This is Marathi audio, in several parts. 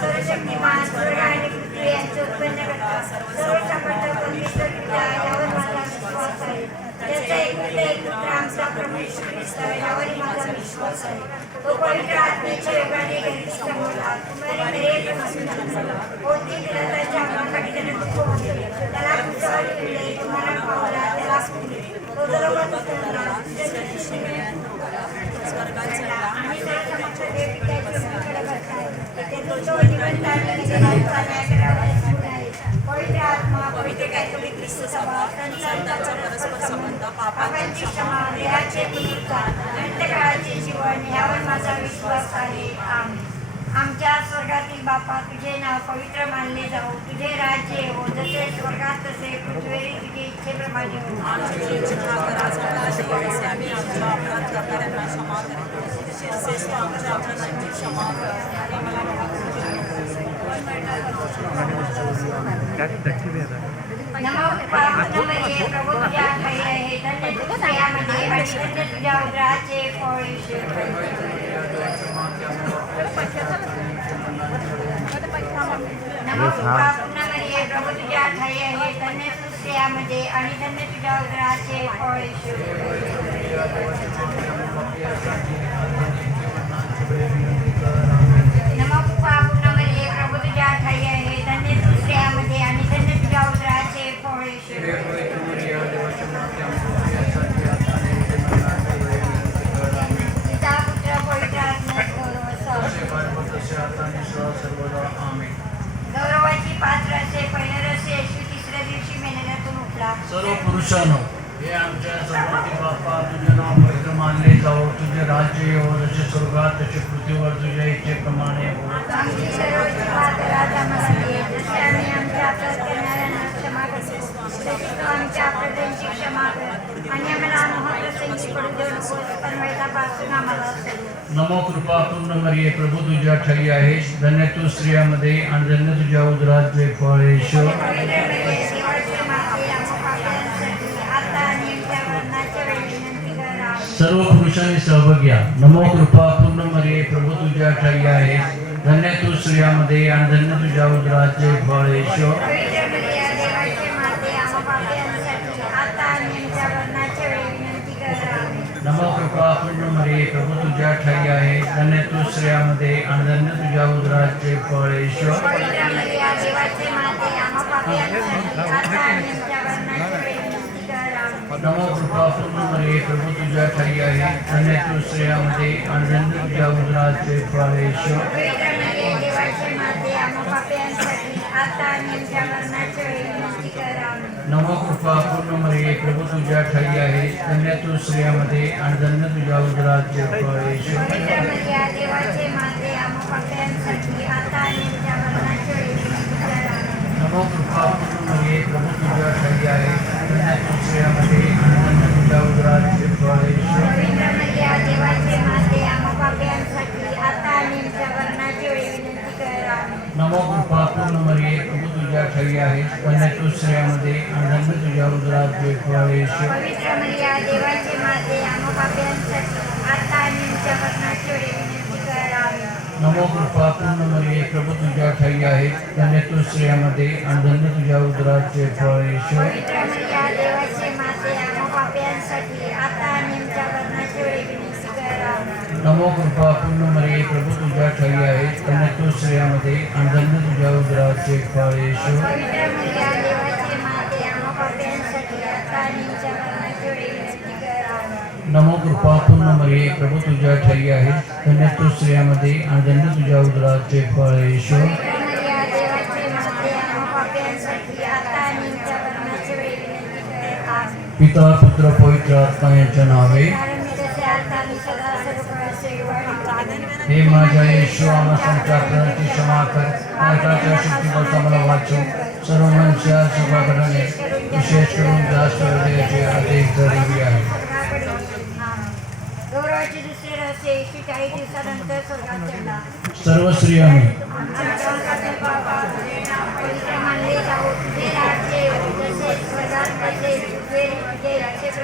सर्वशक्तिमान स्वर्ग आणि पृथ्वी यांचे उत्पन्न करता सर्व समर्थ परमेश्वर पिता यावर माझा विश्वास आहे. त्याचा एकुलता एक पुत्र आमचा प्रभू येशू ख्रिस्त यावरही माझा विश्वास आहे. तो पवित्र आत्म्याच्या योगाने घरी समोरला तुम्हाला मेरे होती पिलाताच्या अंगाखाली त्याने दुःख भोगले. त्याला कुशावर ठेवले, तुम्हाला पावला, त्याला फुगले. तो दरोगात उतरला, आणि त्याला समक्ष देव पित्याची मुलाकडे बसला. तेथून तो जिवंत आणि निघाला आहे. पवित्र आत्मा, पवित्र कॅथोलिक ख्रिस्त सभा, संतांचा परस्पर संबंध, पापांची क्षमा, देहाचे पुनरुत्थान, अंत्यकाळाचे जीवन यावर माझा विश्वास आहे. आमेन. आमच्या स्वर्गातील बापा, तुझे नाव पवित्र मानले जाओ, तुझे राज्य येवो, जसे स्वर्गात तसे पृथ्वीवरील तुझे इच्छेप्रमाणे हो. नमो पावन मरिये, प्रभु तुझ्या ठाई आहे, धन्य तू स्त्रियांमध्ये आणि धन्य तुझ्या उदराचे फळ येशू. नमो पावन मरिये, प्रभु तुझ्या ठाई आहे, धन्य तू स्त्रियांमध्ये आणि धन्य तुझ्या उदराचे फळ येशू. नमो पावन मरिये, प्रभु तुझ्या ठाई आहे, धन्य तू स्त्रियांमध्ये आणि धन्य तुझ्या उदराचे फळ येशू. पिता पुत्र पवित्र आत्म्यास गौरवाची पात्र असे पहिलं रस येशू तिसऱ्या दिवशी मेलेल्यातून उठला. सर्व पुरुषांनो, हे आमच्या सर्वांचे बाप्पा, तुझे नाव पवित्र मानले जाओ, तुझे राज्य येवो, जसे स्वर्गात तसे पृथ्वीवर तुझ्या इच्छेप्रमाणे हो. आमची सर्वोच्च पात्र आज आम्हाला दे, जसे आम्ही आमच्या अपराध करणाऱ्यांना क्षमा करतो, तशी तू आमच्या अपराधांची क्षमा कर, आणि आम्हाला मोहप्रसंगी पडू देऊ नकोस, पण वाईटापासून आम्हाला सोड. नमो कृपा पूर्ण मरिये, प्रभु तुझ्या ठाई आहेस, धन्य तू स्त्रियांमध्ये आणि धन्य तुझ्या उदराचे फळ येशू. सर्व पुरुषांनी सहभाग घ्या. नमो कृपा पूर्ण मरिये, प्रभु तुझ्या ठाई आहेस, धन्य तू स्त्रियांमध्ये आणि धन्य तुझ्या उदराचे फळ येशू. नमो कृपा पूर्ण मरिये, प्रभु तुझ्या ठाई आहेस, धन्य तू स्त्रियांमध्ये आणि धन्य तुझ्या उदराचे फळ येशू. नमो कृपा पूर्ण मरिये, प्रभु तुझ्या ठाई आहे, धन्य तू स्त्रियांमध्ये आणि धन्य तुझ्या उदराचे फळ येशू. नमो कृपा पूर्ण मरिये, प्रभु तुझ्या ठाई आहे, धन्य तू स्त्रियांमध्ये आणि धन्य तुझ्या उदराचे फळ येशू. नमो कृपा पूर्ण मरिये, प्रभु तुझ्या ठाई आहे, धन्य तू स्त्रियांमध्ये आणि धन्य तुझ्या उदराचे फळ येशू. नमो कृपा पूर्ण मरिये, प्रभु तुझ्या ठाई आहे, धन्य तू स्त्रियांमध्ये आणि धन्य तुझ्या उदराचे फळ येशू. नमो कृपा पूर्ण मरिये, प्रभु तुझ्या ठाई आहे, धन्य तू स्त्रियांमध्ये आणि धन्य तुझ्या उदराचे फळ येशू. नमो कृपा पूर्ण मरिये, प्रभु तुझ्या ठाई आहे, धन्य तू स्त्रियांमध्ये आणि धन्य तुझ्या उदराचे फळ येशू. नमो कृपा पूर्ण मरिये, प्रभु तुझ्या ठाई आहे, धन्य तू स्त्रियांमध्ये आणि धन्य तुझ्या उदराचे फळ येशू. पिता पुत्र पवित्र आत्मा यांच्या नावे. हे माझ्या येशू, आमच्या अपराधाची क्षमा कर, नरकाच्या शक्तीपासून मला वाचव, सर्व मनुष्या सभागृहाने विशेष करून जास्त हृदयाचे अधिक गरीबी आहे. गौरवाचे दुसरे रहस्य येशू 40 दिवसानंतर स्वर्गात चढला. सर्व स्त्रियांनी आमच्या स्वर्गातील बाबा, तुझे नाव पवित्र मानले जाओ, तुझे राज्य येवो, जसे स्वर्गात तसे पृथ्वीवरील तुझे इच्छेप्रमाणे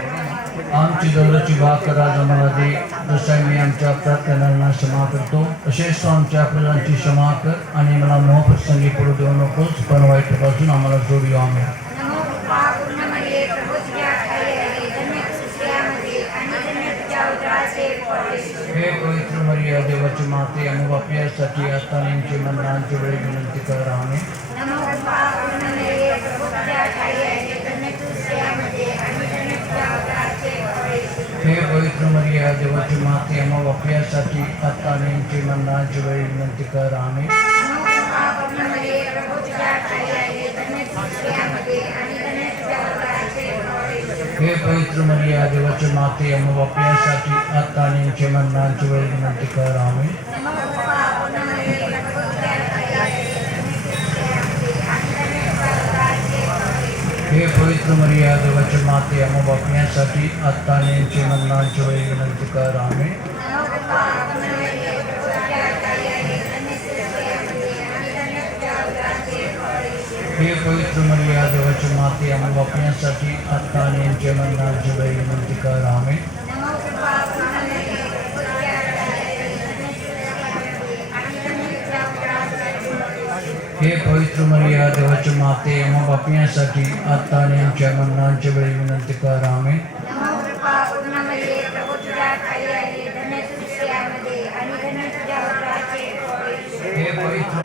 आमची दररोजची भाकर आज आम्हाला दे, जसा मी आमच्या प्रार्थनांना क्षमा करतो तसेच तू आमच्या प्रजांची क्षमा कर आणि मला मोहप्रसंगी पडू देऊ नकोस, पण वाईटापासून आम्हाला सोडू आम्ही. नमो कृपा पूर्ण मरिये, प्रभु तुझ्या ठाई आहे, धन्य तू स्त्रियांमध्ये आणि धन्य तुझ्या उदराचे फळ येशू. हे पवित्र मरिया देवाची माते, आम्ही आपल्यासाठी आता नेमके मरणाच्या वेळी विनंती कर आम्ही. नमो कृपा पूर्ण मरिये, प्रभु तुझ्या ठाई आहे, धन्य तू स्त्रियांमध्ये आणि धन्य तुझ्या उदराचे फळ येशू. हे पवित्र मरिया देवाची माते, आम्ही आपल्यासाठी आता नेमके मरणाच्या वेळी विनंती कर आम्ही. नमो कृपा पूर्ण मरिये, प्रभु तुझ्या ठाई आहे, धन्य तू स्त्रियांमध्ये आणि धन्य तुझ्या उदराचे फळ येशू. हे पवित्र मरिया देवाची माते, आम्ही आपल्यासाठी आता नेमके मरणाच्या वेळी विनंती कर आम्ही. नमो कृपा पूर्ण मरिये, प्रभु तुझ्या ठाई आहे, धन्य तू स्त्रियांमध्ये आणि धन्य तुझ्या उदराचे फळ येशू. हे पवित्र मरिया देवाची माते, आम्ही आपल्यासाठी आता नेमके मरणाच्या वेळी विनंती कर आम्ही. नमो कृपा पूर्ण मरिये, प्रभु तुझ्या ठाई आहे, धन्य तू स्त्रियांमध्ये आणि धन्य तुझ्या उदराचे फळ येशू. हे पवित्र मरिया देवाची माते, आम्ही आपल्यासाठी आता नेमके मरणाच्या वेळी विनंती कर आम्ही. नमो कृपा पूर्ण मरिये, प्रभु तुझ्या ठाई आहे, धन्य तू स्त्रियांमध्ये आणि धन्य तुझ्या उदराचे फळ येशू. हे पवित्र मरिया देवाची माते, आम्ही आपल्यासाठी आता नेमके मरणाच्या वेळी विनंती कर आम्ही. नमो कृपा पूर्ण मरिये, प्रभु तुझ्या ठाई आहे, धन्य तू स्त्रियांमध्ये आणि धन्य तुझ्या उदराचे फळ येशू. हे पवित्र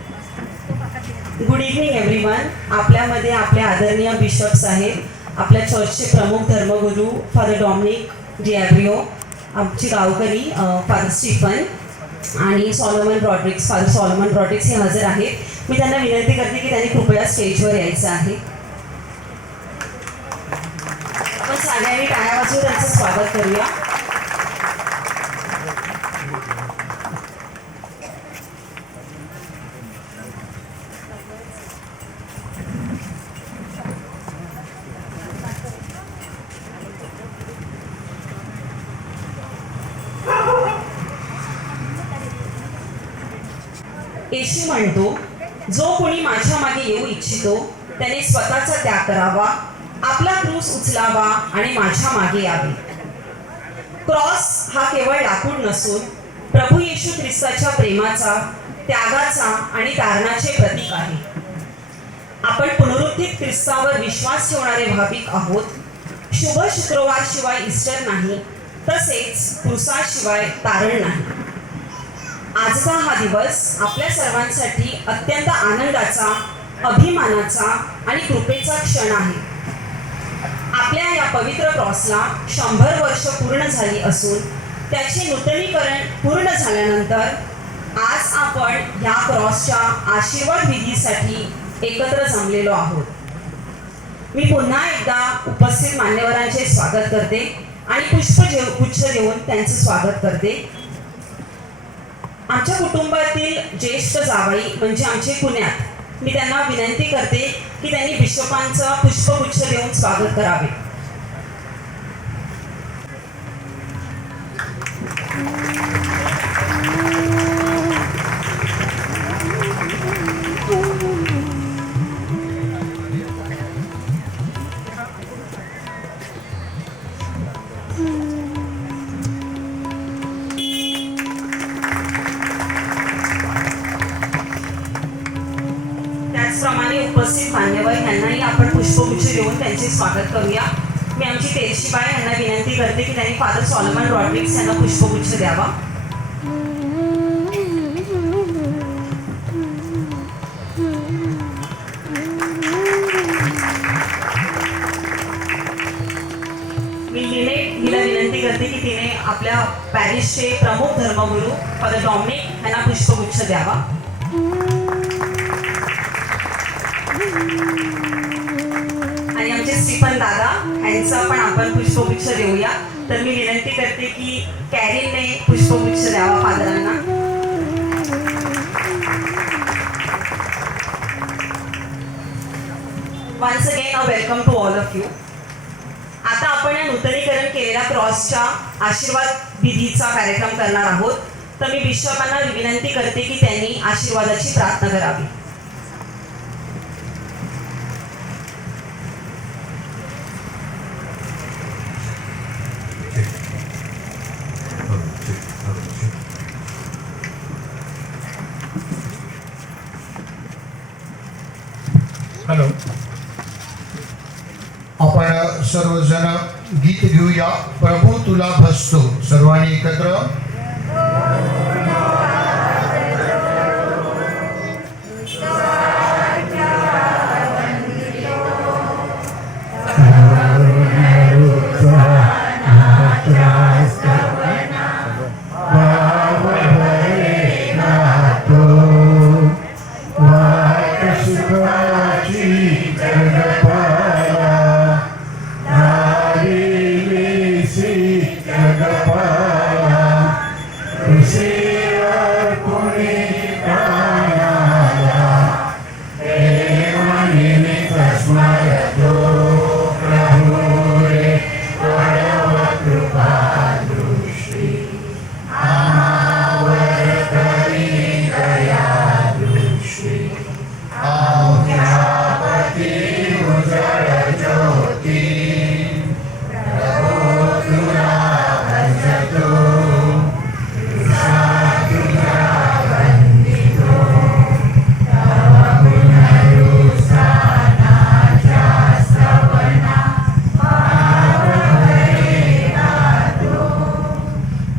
गुड इव्हनिंग एव्हरीवन. आपल्यामध्ये आपले आदरणीय बिशप्स आहेत, आपल्या चर्चचे प्रमुख धर्मगुरू फादर डॉमिनिक डिॲब्रिओ, आमची गावकरी फादर स्टीफन आणि फादर सॉलोमन ब्रॉड्रिक्स हे हजर आहेत. मी त्यांना विनंती करते की त्यांनी कृपया स्टेजवर यायचं आहे. आपण सगळ्यांनी टाळ्या वाजवून त्यांचं स्वागत करूया. येशू म्हणतो, जो कोणी माझ्या मागे येऊ इच्छितो त्याने स्वतःचा त्याग करावा, आपला क्रूस उचलावा आणि माझ्या मागे यावे. क्रॉस हा केवळ लाकूड नसून प्रभू येशू ख्रिस्ताच्या प्रेमाचा, त्यागाचा आणि तारणाचे प्रतीक आहे. आपण पुनरुत्थित ख्रिस्तावर विश्वास ठेवणारे भाविक आहोत. शुभ शुक्रवार शिवाय ईस्टर नाही, तसेच क्रूसाशिवाय तारण नाही. आजचा हा दिवस आपल्या सर्वांसाठी अत्यंत आनंदाचा, अभिमानाचा आणि कृपेचा क्षण आहे. आपल्या या पवित्र क्रॉसला 100 वर्ष पूर्ण झाली असून त्याचे नूतनीकरण पूर्ण झाल्यानंतर आज आपण या क्रॉसच्या आशीर्वाद विधीसाठी एकत्र जमलेलो आहोत. मी पुन्हा एकदा उपस्थित मान्यवरांचे स्वागत करते आणि पुष्पगुच्छ देऊन त्यांचे स्वागत करते. आमच्या कुटुंबातील ज्येष्ठ जावई म्हणजे आमचे पुण्यात, मी त्यांना विनंती करते की त्यांनी बिशपांचा पुष्पगुच्छ देऊन स्वागत करावे. त्याचप्रमाणे उपस्थित मान्यवर यांनाही आपण पुष्पगुच्छ देऊन त्यांचे स्वागत करूया. मी आमची तेरशीबाई यांना विनंती करते की त्यांनी फादर सॉलोमन ब्रॉड्रिक्स यांना पुष्पगुच्छ द्यावा. मी हिला विनंती करते की तिने आपल्या पॅरिसचे प्रमुख धर्मगुरू फादर डॉमिनिक यांना पुष्पगुच्छ द्यावा. आणि आमचे स्टीफन दादा यांचा पण आपण पुष्पगुच्छ देऊया. तर मी विनंती करते की कॅरीने पुष्पगुच्छ द्यावा फादरांना. Once again a welcome to all of you. आता आपण या नूतनीकरण केलेल्या क्रॉसच्या आशीर्वाद विधीचा कार्यक्रम करणार आहोत. तर मी बिशपांना विनंती करते की त्यांनी आशीर्वादाची प्रार्थना करावी. हॅलो, आपण सर्वजण गीत घेऊया. प्रभू तुला भजतो. सर्वांनी एकत्र.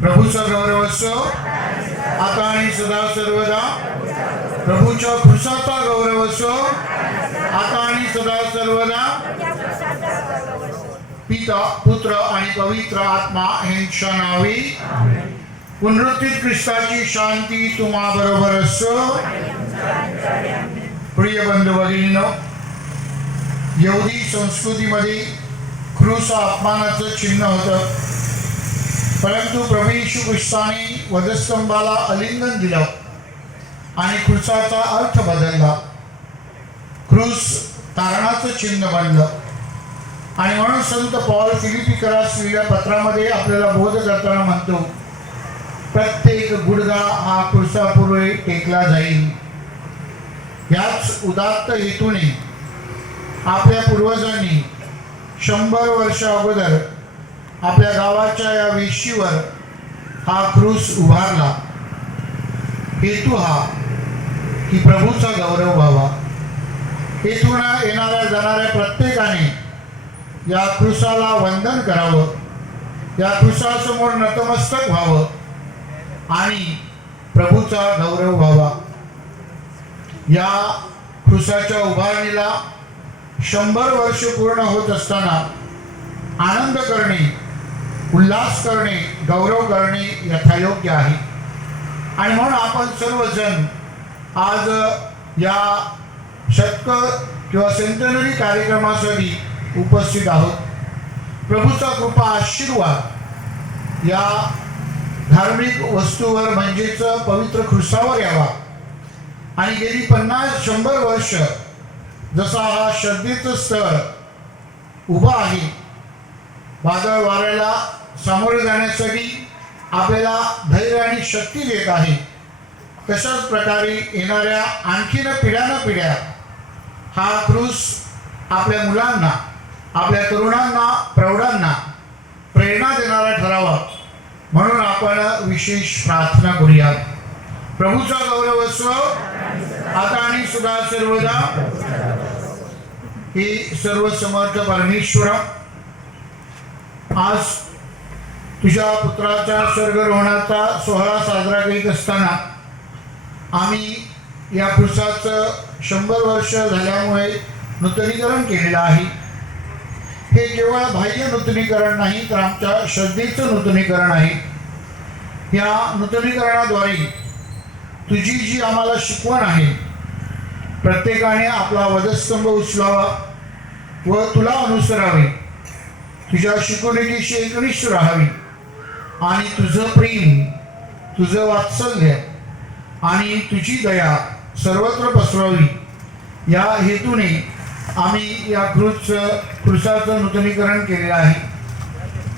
प्रभूचा गौरव असो आता आणि सदा सर्वदा. प्रभूच्या खुशाचा गौरव असो आता आणि सदा सर्वदा. पिता पुत्र आणि पवित्र आत्मा यांच्या नावी. पुनरुत्थित ख्रिस्ताची शांती तुम्हा बरोबर असो. प्रिय बंधू भगिनींनो, यहुदी संस्कृतीमध्ये क्रूस अपमानाचं चिन्ह होतं, परंतु प्रभू येशू ख्रिस्ताने वधस्तंभाला आलिंगन दिलं आणि क्रूसाचा अर्थ बदलला. क्रूस तारणाचं चिन्ह बनलं आणि म्हणून संत पौल फिलिपिकरास लिहिलेल्या पत्रामध्ये आपल्याला बोध करताना म्हणतो, प्रत्येक गुडघा हा क्रूसापुढे टेकला जाईल. याच उदात्त हेतूने आपल्या पूर्वजांनी 100 वर्ष अगोदर आपल्या गावाच्या या वेशीवर हा क्रूस उभारला. हेतू हा की प्रभूचा गौरव व्हावा. येथून येणाऱ्या जाणाऱ्या प्रत्येकाने या क्रूसाला वंदन करावं, या क्रूसासमोर नतमस्तक व्हावं आणि प्रभूचा गौरव व्हावा. या क्रूसाच्या उभारणीला 100 वर्ष पूर्ण होत असताना आनंद करणे, उल्हास करणे, गौरव करणे यथायोग्य आहे. आणि म्हणून आपण सर्वजण आज या शतक किंवा सेंटनरी कार्यक्रमासाठी उपस्थित आहोत. प्रभूचा कृपा आशीर्वाद या धार्मिक वस्तूवर म्हणजेच पवित्र ख्रिस्तावर यावा आणि गेली 50-100 वर्ष जसा हा श्रद्धेचं स्थळ उभा आहे, वादळ वाऱ्याला सामोरे जाण्यासाठी आपल्याला धैर्य आणि शक्ती देत आहे, तशाच प्रकारे येणाऱ्या आणखीन पिढ्यानपिढ्या हा क्रूस आपल्या मुलांना, आपल्या तरुणांना, प्रौढांना प्रेरणा देणारा ठरावा. म्हणून आपण विशेष प्रार्थना करूया. प्रभूचा गौरव असो आता आणि सदा सर्वदा. हे सर्व समर्थ परमेश्वर, आज तुझ्या पुत्राच्या स्वर्गरोहणाचा सोहळा साजरा करीत असताना आम्ही या क्रूसाचं 100 वर्ष झाल्यामुळे नूतनीकरण केलेलं आहे. हे केवळ बाह्य नूतनीकरण नाही, तर आमच्या श्रद्धेचं नूतनीकरण आहे. या नूतनीकरणाद्वारे तुझी जी आम्हाला शिकवण आहे, प्रत्येकाने आपला वधस्तंभ उचलावा व तुला अनुसरावे, तुझ्या शिकवणुकीशी एकनिष्ठ राहावी आणि तुझं प्रेम, तुझं वात्सल्य आणि तुझी दया सर्वत्र पसरवावी, या हेतूने आम्ही या क्रूसाचं नूतनीकरण केलेलं आहे.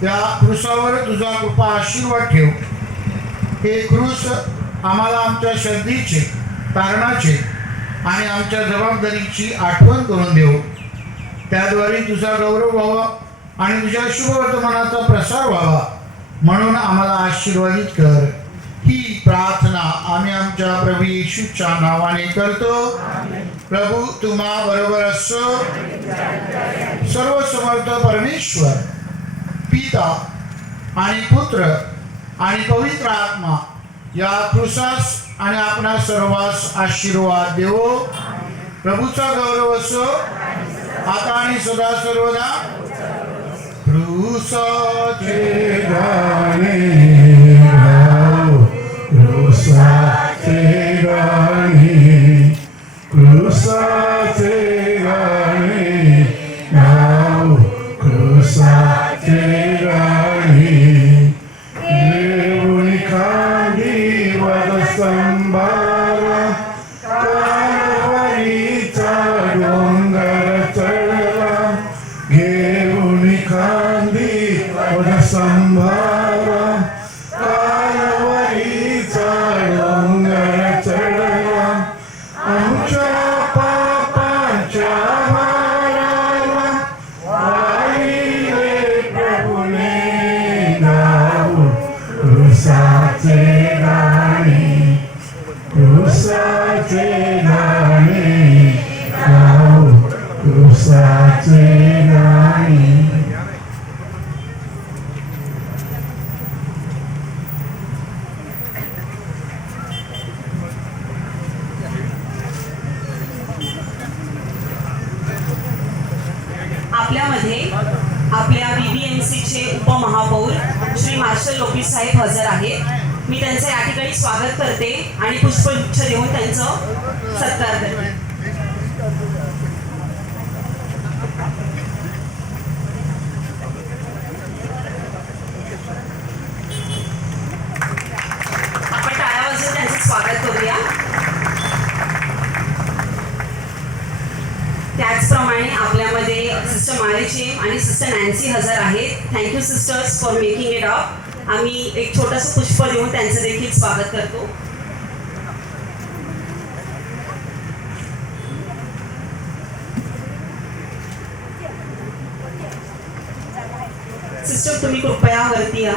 त्या क्रूसावर तुझा कृपा आशीर्वाद ठेव. हे क्रूस आम्हाला आमच्या श्रद्धेचे, तारणाचे आणि आमच्या जबाबदारीची आठवण करून देऊ. त्याद्वारे तुझा गौरव व्हावा आणि तुझ्या शुभवर्तमानाचा प्रसार व्हावा, म्हणून आम्हाला आशीर्वादित कर. ही प्रार्थना आम्ही आमच्या प्रभू येशूच्या नावाने करतो. प्रभू तुम्हा बरोबर असो. सर्व समर्थ परमेश्वर पिता आणि पुत्र आणि पवित्र आत्मा या क्रुसास आणि आपणा सर्वांस आशीर्वाद देवो. प्रभूचा गौरव असो आता आणि सदा सर्वदा. क्रुसाचे गाणे गाओ, क्रूसाचे गाणे, क्रूसाचे गाणे गाओ, क्रूसाचे गाणे. देऊनी खांदी वधस्तंभाला कालवारीचा डोंगर चढला. घेऊन खांदी वधस्तंभाला कालवारीचा डोंगर चढला. आमच्या पापांच्या भाराला वाहिले प्रभूने गाऊ, क्रूसाचे गाणे, क्रूसाचे गाणे गाऊ, क्रूसाचे गाणे. आपल्यामध्ये आपल्या BBMCचे उपमहापौर श्री मार्शल लोपी साहेब हजर आहेत. मी त्यांचं या ठिकाणी स्वागत करते आणि पुष्पगुच्छ देऊन त्यांचं सत्कार करते. आपण टाळ्या वाजवून त्यांचं स्वागत करूया. त्याचप्रमाणे आपल्यामध्ये सिस्टर मारेचेम आणि सिस्टर नॅन्सी हजर आहेत. Thank you sisters for making it up. आम्ही एक छोटंसं पुष्प देऊन त्यांचं देखील स्वागत करतो. सिस्टर तुम्ही कृपया वरती या.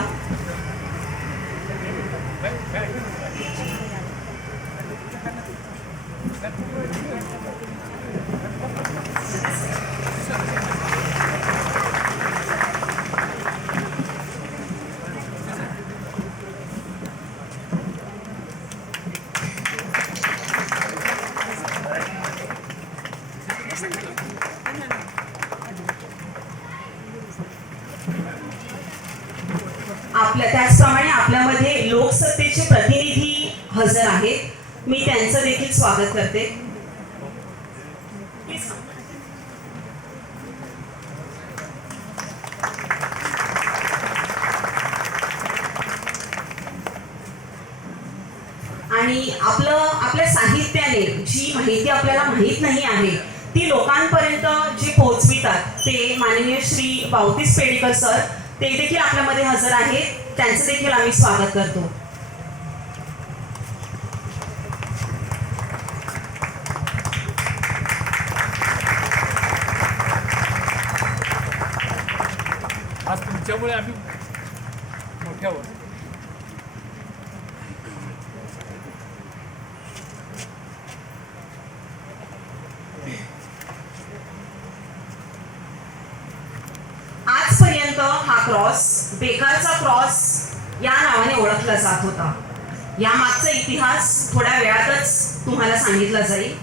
त्याचप्रमाणे आपल्यामध्ये लोकसत्तेचे प्रतिनिधी हजर आहेत. मी त्यांचं देखील स्वागत करते. आणि आपल्या साहित्याने जी माहिती आपल्याला माहीत नाही आहे ती लोकांपर्यंत जे पोहोचवितात ते माननीय श्री बावतीस पेडीकर सर ते देखील आपल्यामध्ये हजर आहेत. त्यांचं देखील आम्ही स्वागत करतो. आज तुमच्यामुळे आम्ही मोठ्यावर आजपर्यंत हा क्रॉस बेकारचा क्रॉस या नावाने ओळखला जात होता. या मागचा इतिहास थोड्या वेळातच तुम्हाला सांगितला जाईल.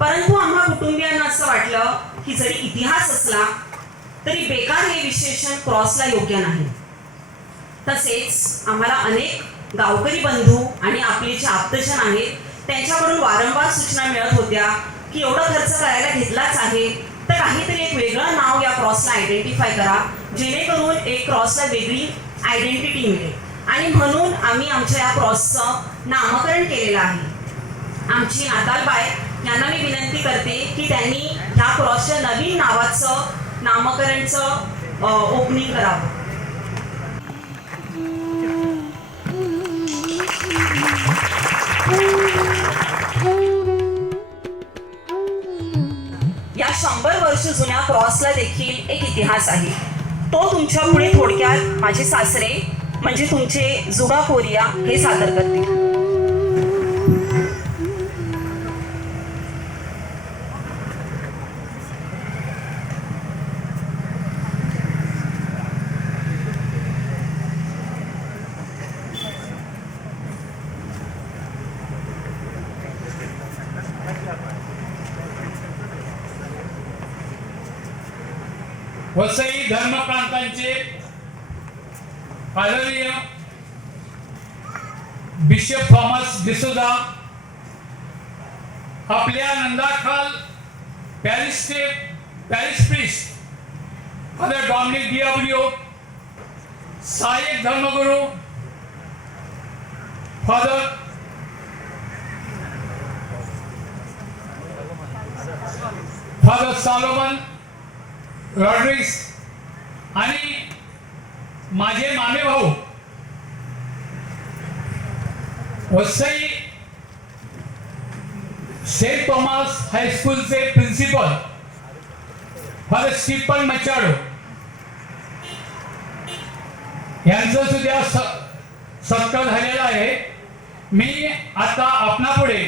परंतु आम्हा कुटुंबियांना असं वाटलं की जरी इतिहास असला तरी बेकार हे विशेषण क्रॉसला योग्य नाही. तसेच आम्हाला अनेक गावकरी बंधू आणि आपले जे आप्तजन आहेत त्यांच्याकडून वारंवार सूचना मिळत होत्या की एवढा खर्च करायला घेतलाच आहे तर काहीतरी एक वेगळं नाव या क्रॉसला आयडेंटिफाय करा जेणेकरून एक क्रॉसला वेगळी आयडेंटिटी मिळेल. आणि म्हणून आम्ही आमच्या या क्रॉसचं नामकरण केलेलं आहे. आमची नातालबाई यांना मी विनंती करते की त्यांनी ह्या क्रॉसच्या नवीन नावाचं नामकरणचं ओपनिंग करावं. या 100 वर्ष जुन्या क्रॉसला देखील एक इतिहास आहे. तो तुमच्या पुढे थोडक्यात माझे सासरे म्हणजे तुमचे जुगा कोरिया हे सादर करतील. वसई धर्मप्रांतांचे आदरणीय बिशप थॉमस डिसोजा, आपल्या Nandakhal parish priest father Dominic D'Abreo, सहाय्यक धर्मगुरू फादर सॉलोमन रॉड्रिग्स आणि माझे मामे भाऊ वसई सेंट थॉमस हायस्कूलचे प्रिन्सिपल फादर स्टीफन मचाडो यांचं सुद्धा सत्कार झालेला आहे. मी आता आपणापुढे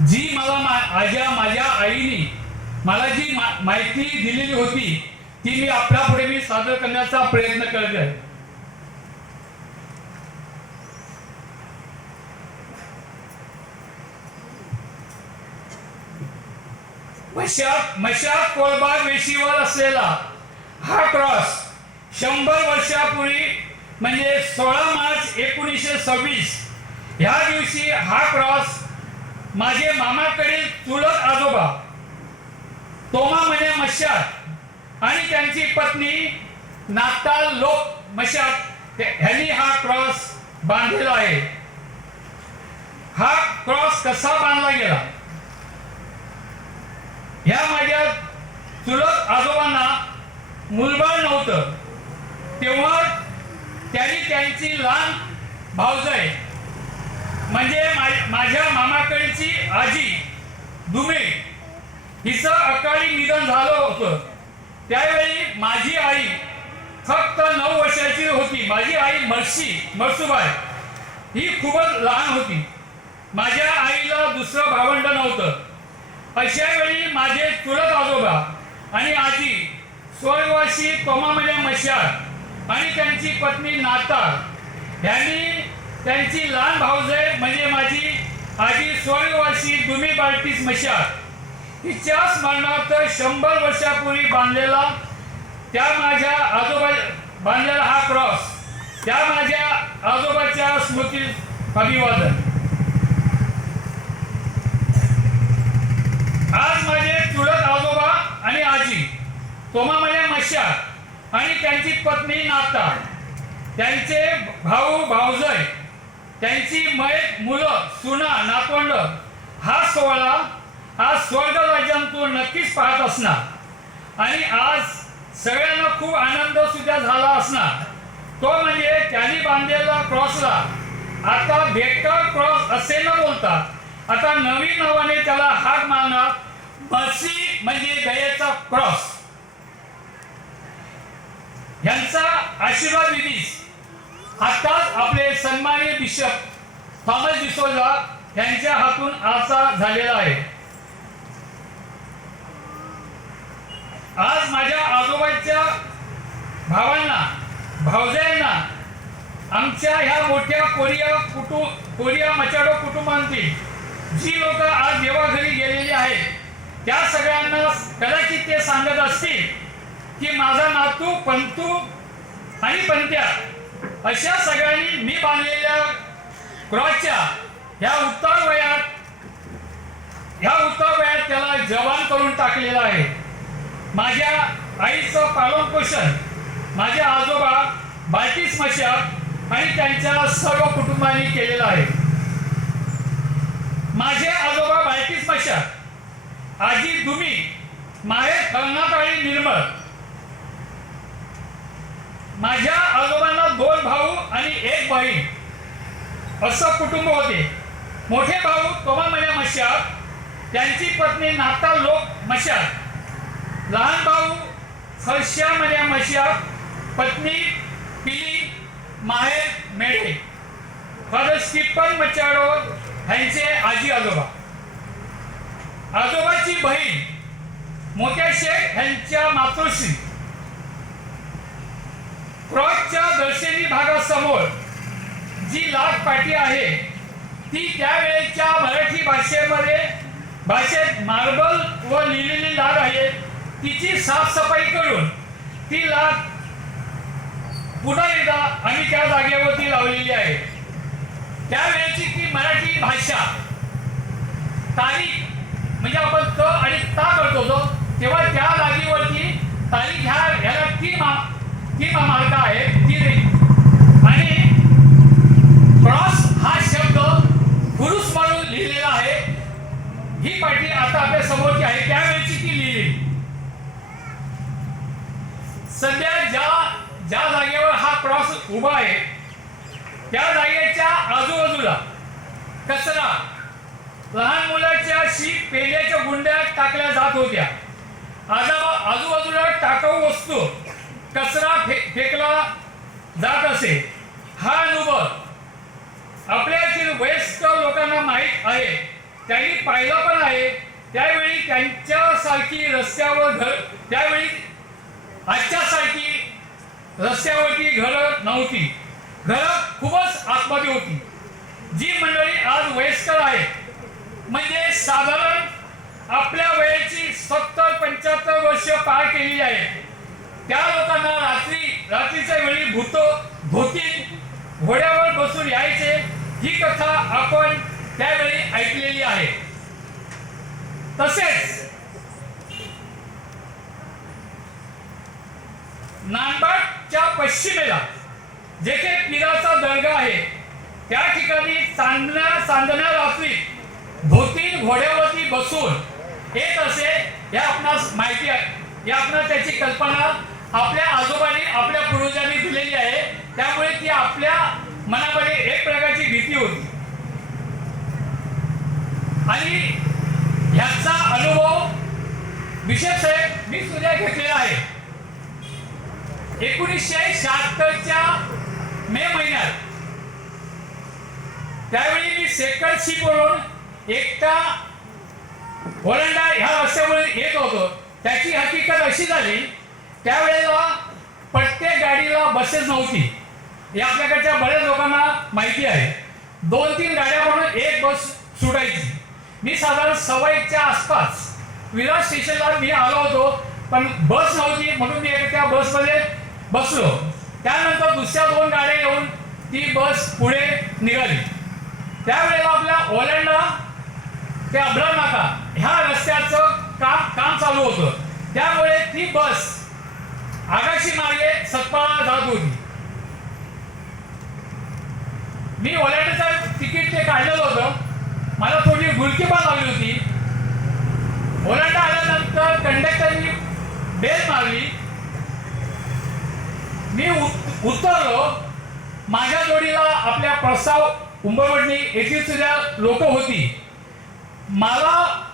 जी मला माझ्या आईने मला जी माहिती दिलेली होती ती मी आपल्यापुढे मी सादर करण्याचा प्रयत्न करत आहे. मशाक कोळबाग वेशीवर असलेला हा क्रॉस 100 वर्षापूर्वी म्हणजे 16 मार्च 1926 ह्या दिवशी हा क्रॉस माझे मामाकडील चुलत आजोबा तोमा म्हणे मशाक आणि त्यांची पत्नी नाताल लोक मशाक ह्यांनी हा क्रॉस बांधलेला आहे. हा क्रॉस कसा बांधला गेला? ह्या माझ्या चुलत आजोबांना मुलबाळ नव्हतं, तेव्हा त्यांनी त्यांची लहान भावजाई म्हणजे माझ्या मामाकडची आजी दुमे हिचं अकाली निधन झालं होतं. त्यावेळी माझी आई फक्त 9 वर्षाची होती. माझी आई मरसूबाई ही खूपच लहान होती. माझ्या आईला दुसरं भावंड नव्हतं. अशा वेळी माझे चुलत आजोबा आणि आजी स्वर्गवासी तोमामल्या मशाक आणि त्यांची पत्नी नाताळ यांनी त्यांची लहान भाऊजाई म्हणजे माझी आजी स्वर्गवासी दुमी बाल्टीस मशाक हिच्या स्मरणार्थ 100 वर्षापूर्वी बांधलेला बांधलेला हा क्रॉस त्या माझ्या आजोबाच्या स्मृतीस अभिवादन. आज माझे चुलत आजोबा आणि आजी तोमामल्या मशाक आणि त्यांची पत्नी नाता त्यांचे भाऊ भाऊजाई त्यांची मुलं सुना नातवंड हा सोहळा आज स्वर्ग राज्यातून नक्कीच पाहत असणार आणि आज सगळ्यांना खूप आनंद सुद्धा झाला असणार. तो म्हणजे त्यांनी बांधलेला क्रॉसला आता बेकर क्रॉस असे न बोलता आता नवीन नावाने त्याला हाक मारणार मसी म्हणजे दयेचा क्रॉस. यांचा आशीर्वाद विधी आताच आपले सन्माननीय बिशप थॉमस डिसोजा यांच्या हातून आजचा झालेला आहे. आज माझ्या आजोबाच्या भावांना भावजायांना आमच्या ह्या मोठ्या कोरिया मचाडो कुटुंबांतील जी लोक आज देवाघरी गेलेली आहेत त्या सगळ्यांना कदाचित ते सांगत असतील की माझा नातू पंतू आणि पंत्या अशा सगळ्यांनी मी बांधलेल्या क्रॉसच्या ह्या उत्तर वयात त्याला जवान करून टाकलेला आहे. माझ्या आईचं पालन पोषण माझे आजोबा बाल्टीस मशाक आणि त्यांच्या सर्व कुटुंबांनी केलेलं आहे. माझे आजोबा बाल्टीस मशाक, आजी दुमी, माहेर कर्नाटळी निर्मळ. माझ्या आजोबांना 2 भाऊ आणि 1 बहीण असं कुटुंब होते. मोठे भाऊ तोमामल्या मशाक त्यांची पत्नी नाता लोक मशाक, लहान भाऊ फरश्यामल्या मशाक पत्नी पिली माहेर मेढे, फादर स्टीफन मचाडो यांचे आजी आजोबा. आजोबाची बहीण मोठ्या शेख यांच्या मातोश्री. क्रॉसच्या दर्शनी भागासमोर जी लाल पाटी आहे ती त्यावेळेच्या मराठी भाषेत मार्बल व लिहिलेली लाग आहे. तिची साफसफाई करून ती लाट पुन्हा एकदा आम्ही त्या जागेवरती लावलेली आहे. त्यावेळेची ती मराठी भाषा तारीख म्हणजे आपण त आणि ता करतो तो, तेव्हा त्या जागेवरती तारीख ह्याला तीन मार्क आहे. आणि क्रॉस हा शब्द पुरुष म्हणून लिहिलेला आहे. ही पाटी आता आपल्या समोरची आहे, त्यावेळेची ती लिहिलेली. सध्या ज्या जागेवर हा क्रॉस उभा आहे त्या जागेच्या आजूबाजूला कचरा, लहान मुलाच्या पेल्याच्या गुंड्या टाकल्या जात होत्या. आजूबाजूला टाकाऊ वस्तू कचरा फेकला जात असे. हा अनुभव आपल्यातील वयस्कर लोकांना माहीत आहे, त्यांनी पाहिलं पण आहे. त्यावेळी त्यांच्यासारखी त्यावेळी आजच्यासारखी रस्त्यावरती घरं नव्हती. घरं खूपच आतमध्ये होती. जी मंडळी आज वयस्कर आहे म्हणजे साधारण आपल्या वयाची 70-75 वर्ष पार केलेली आहे, त्या लोकांना रात्रीच्या वेळी धोती घोड्यावर बसून यायचे. ही कथा आपण त्यावेळी ऐकलेली आहे. तसेच नांदबाडच्या पश्चिमेला जेथे पिराचा दर्गा आहे त्या ठिकाणी चांदण्या रात्री धोती घोड्यावरती बसून येत असे. हे आपणास माहिती आहे. हे आपणास त्याची कल्पना आपल्या आजोबांनी आपल्या पूर्वजांनी दिलेली आहे. त्यामुळे ती आपल्या मनामध्ये एक प्रकारची भीती होती. आणि ह्याचा अनुभव बिशप साहेब मी सुद्धा घेतलेला आहे. 1976च्या मे महिन्यात त्यावेळी मी सेकंड शिपवरून एकटा ओलांडा ह्या रस्त्यावर येत होतो. त्याची हकीकत अशी झाली, त्यावेळेला प्रत्येक गाडीला बसेस नव्हती. हे आपल्याकडच्या बऱ्याच लोकांना माहिती आहे. 2-3 गाड्या म्हणून एक बस सुटायची. मी साधारण 1:15च्या आसपास विरार स्टेशनला मी आलो होतो, पण बस नव्हती म्हणून मी त्या बसमध्ये बसलो. त्यानंतर दुसऱ्या 2 गाड्या येऊन ती बस पुढे निघाली. त्यावेळेला आपल्या ओलांडा ते अब्राम नाका ह्या रस्त्याचं काम चालू होतं. त्यामुळे ती बस आगाशी मार्गे सतपाळा जात होती. मी ओलांड्याचं तिकीट ते काढलेलं होतं. मला थोडी गुलकी पण लागली होती. ओलांडा आल्यानंतर कंडक्टरनी बेल मारली. मी उतरलो. माझ्या जोडीला आपल्या प्रस्ताव उंबरवडणी येथील सुद्धा लोक होती. मला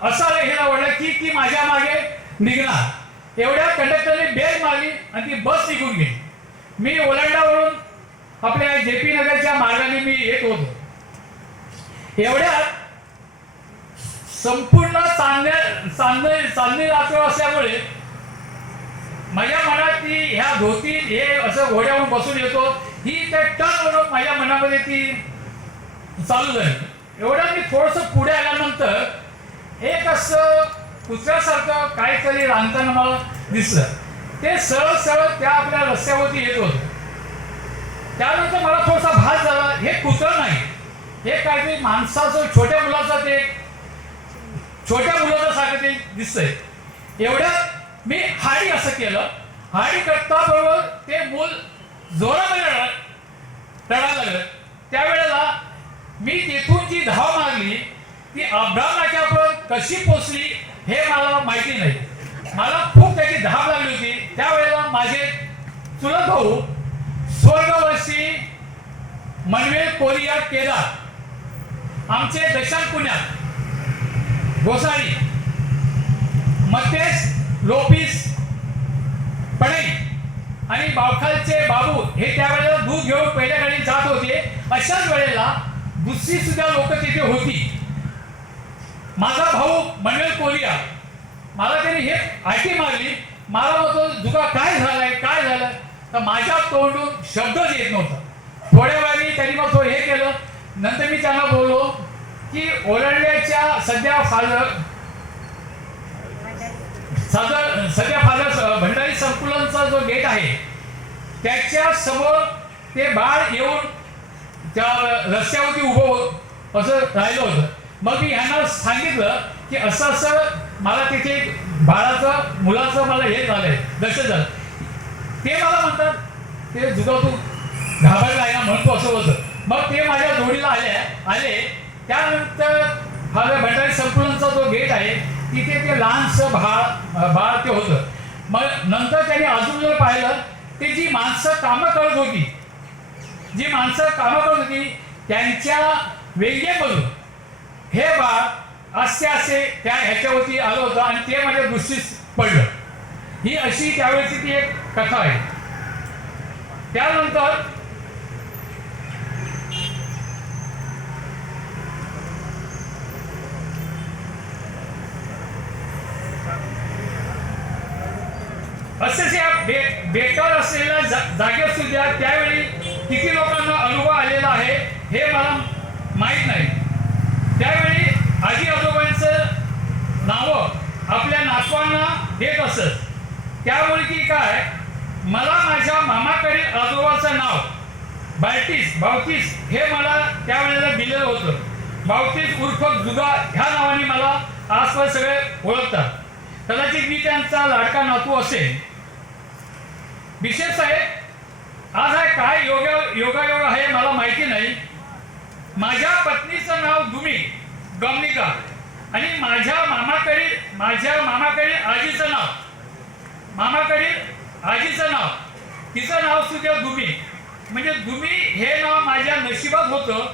असं हे आवडलं की ती माझ्या मागे निघणार. एवढ्या कंडक्टरने बेल मारली आणि ती बस निघून गेली. मी ओलांडावरून आपल्या JP नगरच्या मार्गाने मी येत होतो. एवढ्यात संपूर्ण चांदणी रात्र असल्यामुळे माझ्या मनात ती ह्या धोती हे असं घोड्यावरून बसून येतो ही त्या टर्न म्हणून माझ्या मनामध्ये ती चालू झाली. एवढ्यात मी थोडंसं पुढे आल्यानंतर एक असं कुत्र्यासारखं काहीतरी रांगताना मला दिसलं. ते सरळ त्या आपल्या रस्त्यावरती येत होतं. त्यानंतर मला थोडासा भास झाला, हे कुत्रं नाही, हे काहीतरी माणसाचं छोट्या मुलाचं सारखं ते दिसतंय. एवढ्यात मी हाडी असं केलं. हाडी करता बरोबर ते मूल जोरामध्ये रडायला लागलं. त्यावेळेला मी तिथून जी धाव मारली ती अब्राम नाक्यापर्यंत कशी पोचली हे मला माहिती नाही. मला खूप त्याची धाव लागली होती. त्यावेळेला माझे चुलत भाऊ स्वर्गवासी मनवेल कोरिया केदार, आमचे दशांत पुण्यात गोसाडी, मतेश लोपिस पडई आणि बावखालचे बाबू हे त्यावेळेला दूध घेऊन पहिल्या गाडीत जात होते. अशाच वेळेला दुसरी सुद्धा लोक तिथे होती. माझा भाऊ मनवेल कोरिया मला त्याने हे आठी मारली. मला म्हणतो तुका काय झालं तर माझ्या तोंडून शब्दच येत नव्हता. थोड्या वेळाने त्यांनी मग हे केलं. नंतर मी त्यांना बोललो की ओलांड्याच्या सध्या फादर भंडारी संकुलनचा संकुलाचा जो गेट आहे त्याच्या समोर ते बाळ येऊन त्या रस्त्यावरती उभं असं राहिलं होतं. मग मी ह्यांना सांगितलं की असं असं मला तिथे मुलाचं मला हे झालंय दर्शन झालं. ते मला म्हणतात ते जुगा तू घाबरला आहे ना म्हणतो असं होतं. मग ते माझ्या जोडीला आले. त्यानंतर माझ्या भंडारी संकुलनचा जो गेट आहे तिथे ते लहानसं बाळ ते होतं. मग नंतर त्यांनी आजूबाजूला पाहिलं ते जी माणसं कामं करत होती त्यांच्या वेगळेमधून हे बाळ असे त्या ह्याच्यावरती आलं होतं आणि ते माझ्या दृष्टीस पडलं. ही अशी त्यावेळेची ती एक कथा आहे. त्यानंतर असेच या बेकार असलेल्या जागेत सुद्धा त्यावेळी किती लोकांना अनुभव आलेला आहे हे मला माहीत नाही. त्यावेळी आजी आजोबांचं नावं आपल्या नातवांना देत असत. त्यामुळे की काय मला माझ्या मामाकडील आजोबाचं नाव बावतीस हे मला त्यावेळेला दिलेलं होतं. बावतीस उर्फ जुगा ह्या नावाने मला आसपास सगळे ओळखतात. कदाचित मी त्यांचा लाडका नातू असेल. विशेष आहे आज आहे काय योगायोग आहे मला माहिती नाही. माझ्या पत्नीचं नाव दुमी गमनिका आणि माझ्या मामाकडील आजीचं नाव तिचं नाव सुद्धा दुमी. म्हणजे दुमी हे नाव माझ्या नशिबात होतं.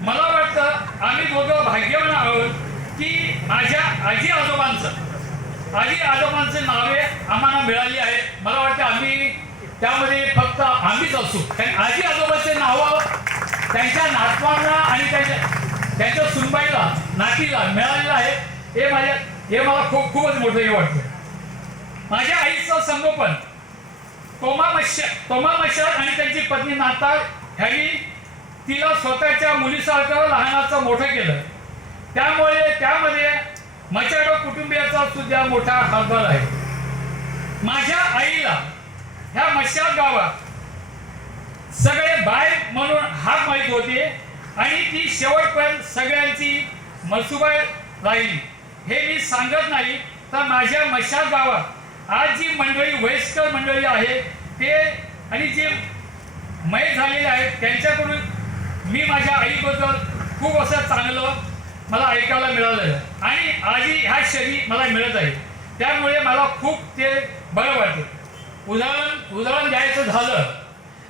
मला वाटतं आम्ही दोघं भाग्यवान आहोत की माझ्या आजी आजोबांचं नावे आम्हाला मिळाली आहेत. मला वाटतं आम्ही त्यामध्ये फक्त आम्हीच असू. कारण आजी आजोबाचे नावं त्यांच्या नातवांना आणि त्यांच्या सुनबाईला नातीला मिळालेलं आहे. हे मला खूपच मोठं हे वाटतं. माझ्या आईचं संगोपन तोमा मशाद आणि त्यांची पत्नी नाता ह्यांनी तिला स्वतःच्या मुलीसारखं लहानाचं मोठं केलं. त्यामध्ये मचाडो कुटुंबियाचा सुद्धा मोठा हातभार आहे. माझ्या आईला ह्या मशाद गावात सगळे बाय म्हणून हाक माहीत होते आणि ती शेवटपर्यंत सगळ्यांची मसुबाई राहिली. हे मी सांगत नाही तर माझ्या मशाद गावात आज जी मंडळी वयस्कर मंडळी आहे ते आणि जे मय झालेले आहेत त्यांच्याकडून मी माझ्या आईबद्दल खूप असं चांगलं मला ऐकायला मिळालं आणि आजी ह्या शैली मला मिळत आहे. त्यामुळे मला खूप ते बरं वाटते. उदाहरण द्यायचं झालं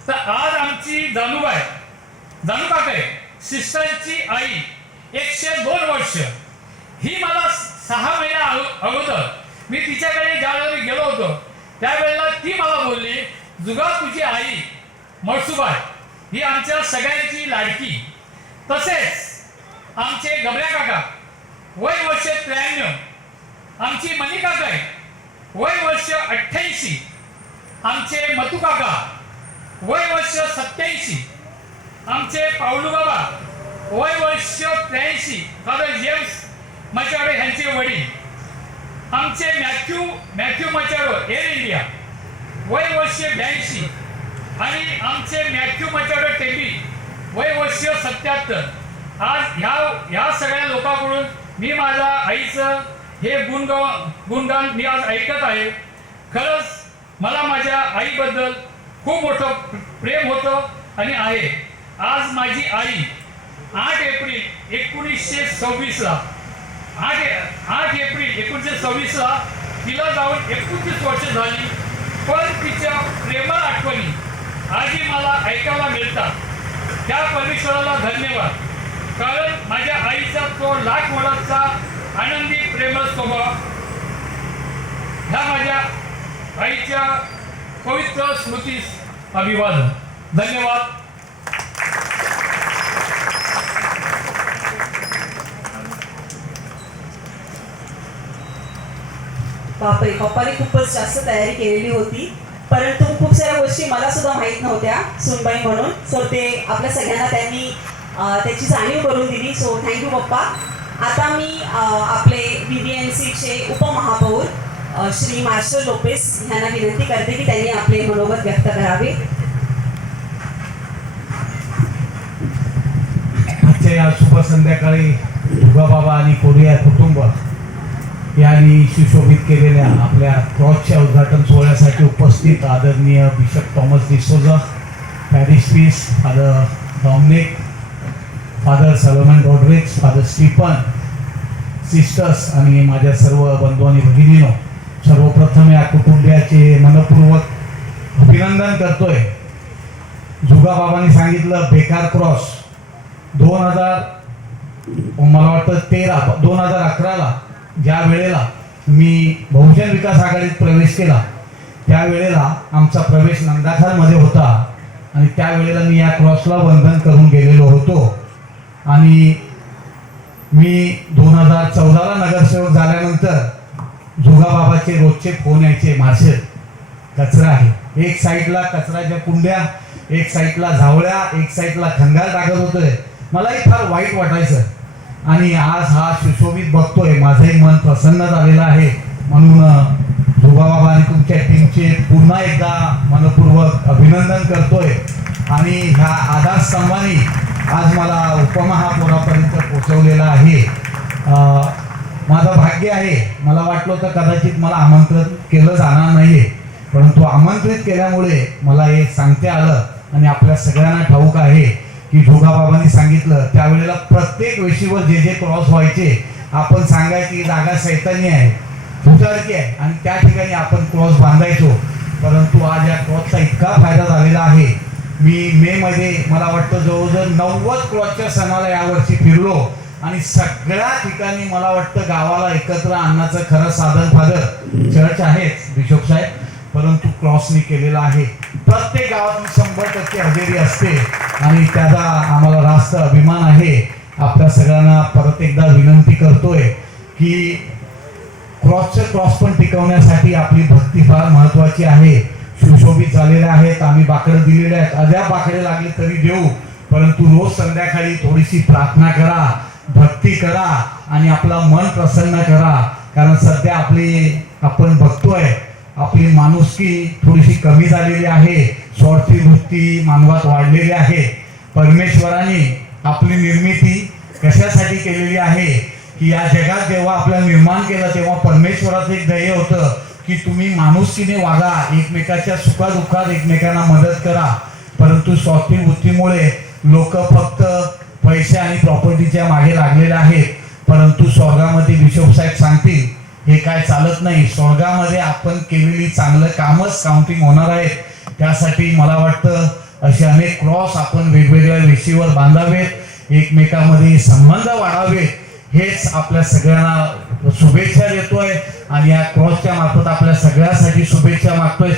तर आज आमची जानू काका सिस्टरची आई 102 वर्ष. ही मला 6 महिन्या अगोदर मी तिच्याकडे ज्यावेळेला गेलो होतो त्यावेळेला ती मला बोलली जुगा तुझी आई मळसुबाई ही आमच्या सगळ्यांची लाडकी. तसेच आमचे गबऱ्या काका वय वर्ष 93, आमची मनी काका वय वर्ष 88, आमचे मतू काका वय वर्ष 87, आमचे पावलू बाबा वय वर्ष 83 फादर जेम्स मचाडो यांचे वडील, आमचे मॅथ्यू मचाडो एअर इंडिया वय वर्ष 82 आणि आमचे मॅथ्यू मचाडो टेबी वय वर्ष 77. आज ह्या सगळ्या लोकांकडून मी माझ्या आईचं हे गुणगान मी आज ऐकत आहे. खरंच मला माझ्या आईबद्दल खूप मोठं प्रेम होतं आणि आहे. आज माझी आई 8 एप्रिल 1926ला 8 एप्रिल 1926ला तिला जाऊन 29 वर्ष झाली. पण तिच्या प्रेमळ आठवणी आजही मला ऐकायला मिळतात. त्या परमेश्वराला धन्यवाद. कारण माझ्या आईचा तो लाख मोलाचा आनंदी प्रेमळ स्वभाव ह्या माझ्या आईच्या पवित्र स्मृतीस अभिवादन. धन्यवाद. बापरे, पप्पाने खूपच जास्त तयारी केलेली होती परंतु खूप साऱ्या गोष्टी मला सुद्धा माहीत नव्हत्या सुनबाई म्हणून. सो ते आपल्या सगळ्यांना त्यांनी त्याची जाणीव करून दिली. सो थँक्यू पप्पा. आता मी आपले BBMCचे उपमहापौर श्री मार्शल लोपेस यांना विनंती करते की त्यांनी आपले मनोगत व्यक्त करावे. आजच्या या शुभ संध्याकाळी बाबा आणि कोरिया कुटुंब यांनी सुशोभित केलेल्या आपल्या क्रॉसच्या उद्घाटन सोहळ्यासाठी उपस्थित आदरणीय bishop Thomas D'Souza, parish priest, father Dominic, father Solomon Rodrigues, father Stephen, sisters आणि माझ्या सर्व बंधू आणि भगिनीनो, सर्वप्रथम या कुटुंबियाचे मनपूर्वक अभिनंदन करतोय. जुगाबाबांनी सांगितलं बेकार क्रॉस 2011ला ज्या वेळेला मी बहुजन विकास आघाडीत प्रवेश केला त्यावेळेला आमचा प्रवेश नंदाखालमध्ये होता आणि त्यावेळेला मी या क्रॉसला वंदन करून गेलेलो होतो. आणि मी 2014ला नगरसेवक झाल्यानंतर जुगाबाबाचे रोजचे फोन यायचे, मार्शल कचरा आहे, एक साईडला कचऱ्याच्या कुंड्या, एक साईडला झावळ्या, एक साईडला खंगाल टाकत होतोय. मलाही फार वाईट वाटायचं आणि आज हा सुशोभित बघतोय, माझंही मन प्रसन्न झालेलं आहे. म्हणून जुगाबाबा आणि तुमच्या टीमचे पुन्हा एकदा मनपूर्वक अभिनंदन करतोय. आणि ह्या आधारस्तंभाने आज मला उपमहापौरापर्यंत पोहोचवलेलं आहे. माझं भाग्य आहे. मला वाटलं तर कदाचित मला आमंत्रित केलं जाणार नाहीये, परंतु आमंत्रित केल्यामुळे मला हे सांगते आलं. आणि आपल्या सगळ्यांना ठाऊक आहे की जोगाबाबांनी सांगितलं त्यावेळेला प्रत्येक वेशीवर जे जे क्रॉस व्हायचे आपण सांगायची की जागा सैतानी आहे, भूतारकी आहे, आणि त्या ठिकाणी आपण क्रॉस बांधायचो. परंतु आज या क्रॉसचा इतका फायदा झालेला आहे. मी मे मध्ये मला वाटतं जवळजवळ 90 क्रॉसच्या सणाला यावर्षी फिरलो आणि सगळ्या ठिकाणी मला वाटतं गावाला एकत्र आणण्याचं खरं साधन फादर चर्च आहेच बिशप साहेब, परंतु क्रॉसनी केलेला आहे. प्रत्येक गावातून 100% हजेरी असते आणि त्याचा आम्हाला रास्त अभिमान आहे. आपल्या सगळ्यांना परत एकदा विनंती करतोय की क्रॉस पण टिकवण्यासाठी आपली भक्ती फार महत्वाची आहे. सुशोभित झालेले आहेत, आम्ही बाकडे दिलेले आहेत, अद्याप बाकडे लागले तरी देऊ, परंतु रोज संध्याकाळी थोडीशी प्रार्थना करा, भक्ती करा आणि आपला मन प्रसन्न करा. कारण सध्या आपण बघतोय आपली माणुसकी थोडीशी कमी झालेली आहे, स्वार्थी वृत्ती मानवात वाढलेली आहे. परमेश्वराने आपली निर्मिती कशासाठी केलेली आहे की या जगात जेव्हा आपल्याला निर्माण केलं तेव्हा परमेश्वराचं एक ध्येय होतं की तुम्ही माणुसकीने वागा, एकमेकाच्या सुखादुःखात एकमेकांना मदत करा. परंतु स्वार्थी वृत्तीमुळे लोक फक्त पैसे आणि प्रॉपर्टीच्या मागे लागलेले आहेत. परंतु स्वर्गामध्ये बिशप साहेब सांगतील हे काय चालत नाही. स्वर्गामध्ये आपण केलेली चांगलं कामच काउंटिंग होणार आहे. त्यासाठी मला वाटतं असे अनेक क्रॉस आपण वेगवेगळ्या वेशीवर बांधावेत, एकमेकांमध्ये संबंध वाढावेत. हेच आपल्या सगळ्यांना शुभेच्छा देतोय आणि या क्रॉसच्या मार्फत आपल्या सगळ्यासाठी शुभेच्छा मागतोय.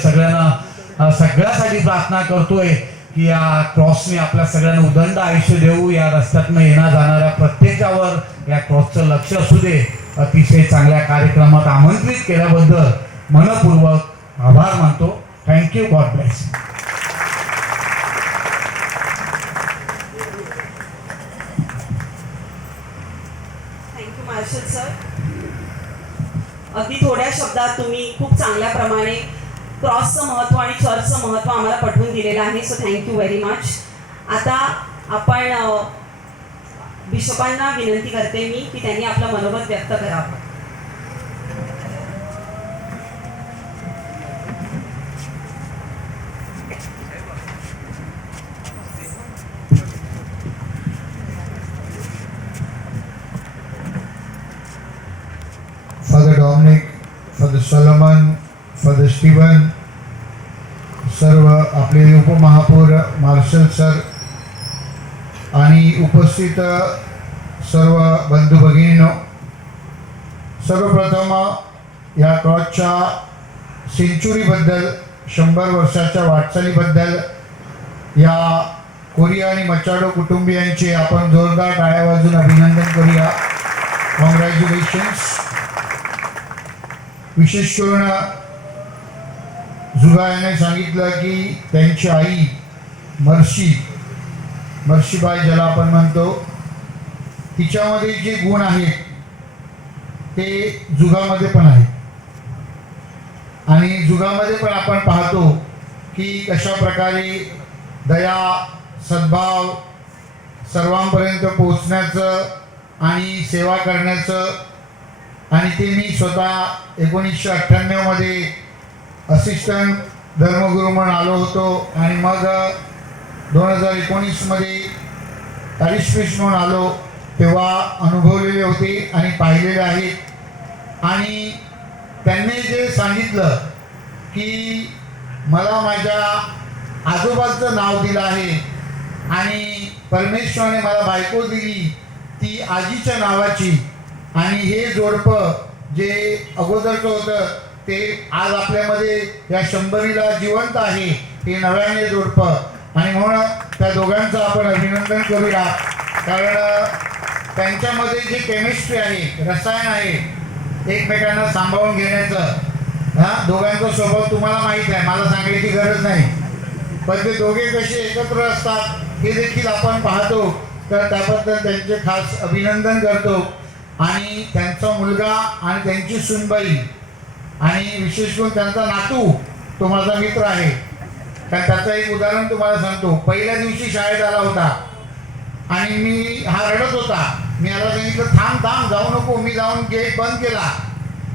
सगळ्यासाठी प्रार्थना करतोय की या क्रॉसने आपल्या सगळ्यांना उदंड आयुष्य देऊ. या रस्त्यातनं येणार जाणाऱ्या प्रत्येकावर या क्रॉसचं लक्ष असू दे. अतिशय चांगल्या कार्यक्रमात आमंत्रित केल्याबद्दल मनपूर्वक आभार मानतो. Thank you. God bless. Thank you Marshal sir. अगदी थोड्या शब्दात तुम्ही खूप चांगल्या प्रमाणे क्रॉसचं महत्त्व आणि चर्चचं महत्त्व आम्हाला पटवून दिलेलं आहे. So thank you very much. आता आपण बिशपांना विनंती करते मी की त्यांनी आपलं मनोगत व्यक्त करावं. Father Dominic, father Solomon, father Steven, सर्व आपले उपमहापौर मार्शल सर आणि उपस्थित सर्व बंधू भगिनींनो, सर्वप्रथम या क्रॉसच्या सेंचुरीबद्दल 100 वर्षाच्या वाटचालीबद्दल या कोरिया आणि मचाडो कुटुंबियांचे आपण जोरदार टाळ्या वाजून अभिनंदन करूया. कॉंग्रॅच्युलेशन्स. विशेष करून जुगा याने सांगितलं की त्यांची आई मर्शीबाई ज्याला आपण म्हणतो, तिच्यामध्ये जे गुण आहेत ते जुगामध्ये पण आहेत. आणि जुगामध्ये पण आपण पाहतो की कशा प्रकारे दया, सद्भाव, सर्वांपर्यंत पोहोचण्याचं आणि सेवा करण्याचं, आणि ते मी स्वतः 1998 मध्ये असिस्टंट धर्मगुरू म्हणून आलो होतो आणि मग 2019 मध्ये पॅरिश म्हणून आलो, तेव्हा अनुभवलेले होते आणि पाहिलेले आहेत. आणि त्यांनी जे सांगितलं की मला माझ्या आजोबाचं नाव दिलं आहे आणि परमेश्वराने मला बायको दिली ती आजीच्या नावाची, आणि हे जोडपं जे अगोदरचं होतं ते आज आपल्यामध्ये या 100रीला जिवंत आहे, हे नव्याने जोडपं. आणि म्हणून त्या दोघांचं आपण अभिनंदन करूया, कारण त्यांच्यामध्ये जे केमिस्ट्री आहे, रसायन आहे, एकमेकांना सांभाळून घेण्याचं, दोघांचा स्वभाव तुम्हाला माहीत आहे, मला सांगायची गरज नाही, पण ते दोघे कसे एकत्र असतात हे देखील आपण पाहतो. तर त्याबद्दल त्यांचे खास अभिनंदन करतो. आणि त्यांचा मुलगा आणि त्यांची सुनबाई आणि विशेष करून त्यांचा नातू तो माझा मित्र आहे. कारण त्याचं एक उदाहरण तुम्हाला सांगतो. पहिल्या दिवशी शाळेत आला होता आणि मी हा रडत होता. मी याला सांगितलं थांब थांब जाऊ नको, मी जाऊन गेट बंद केला.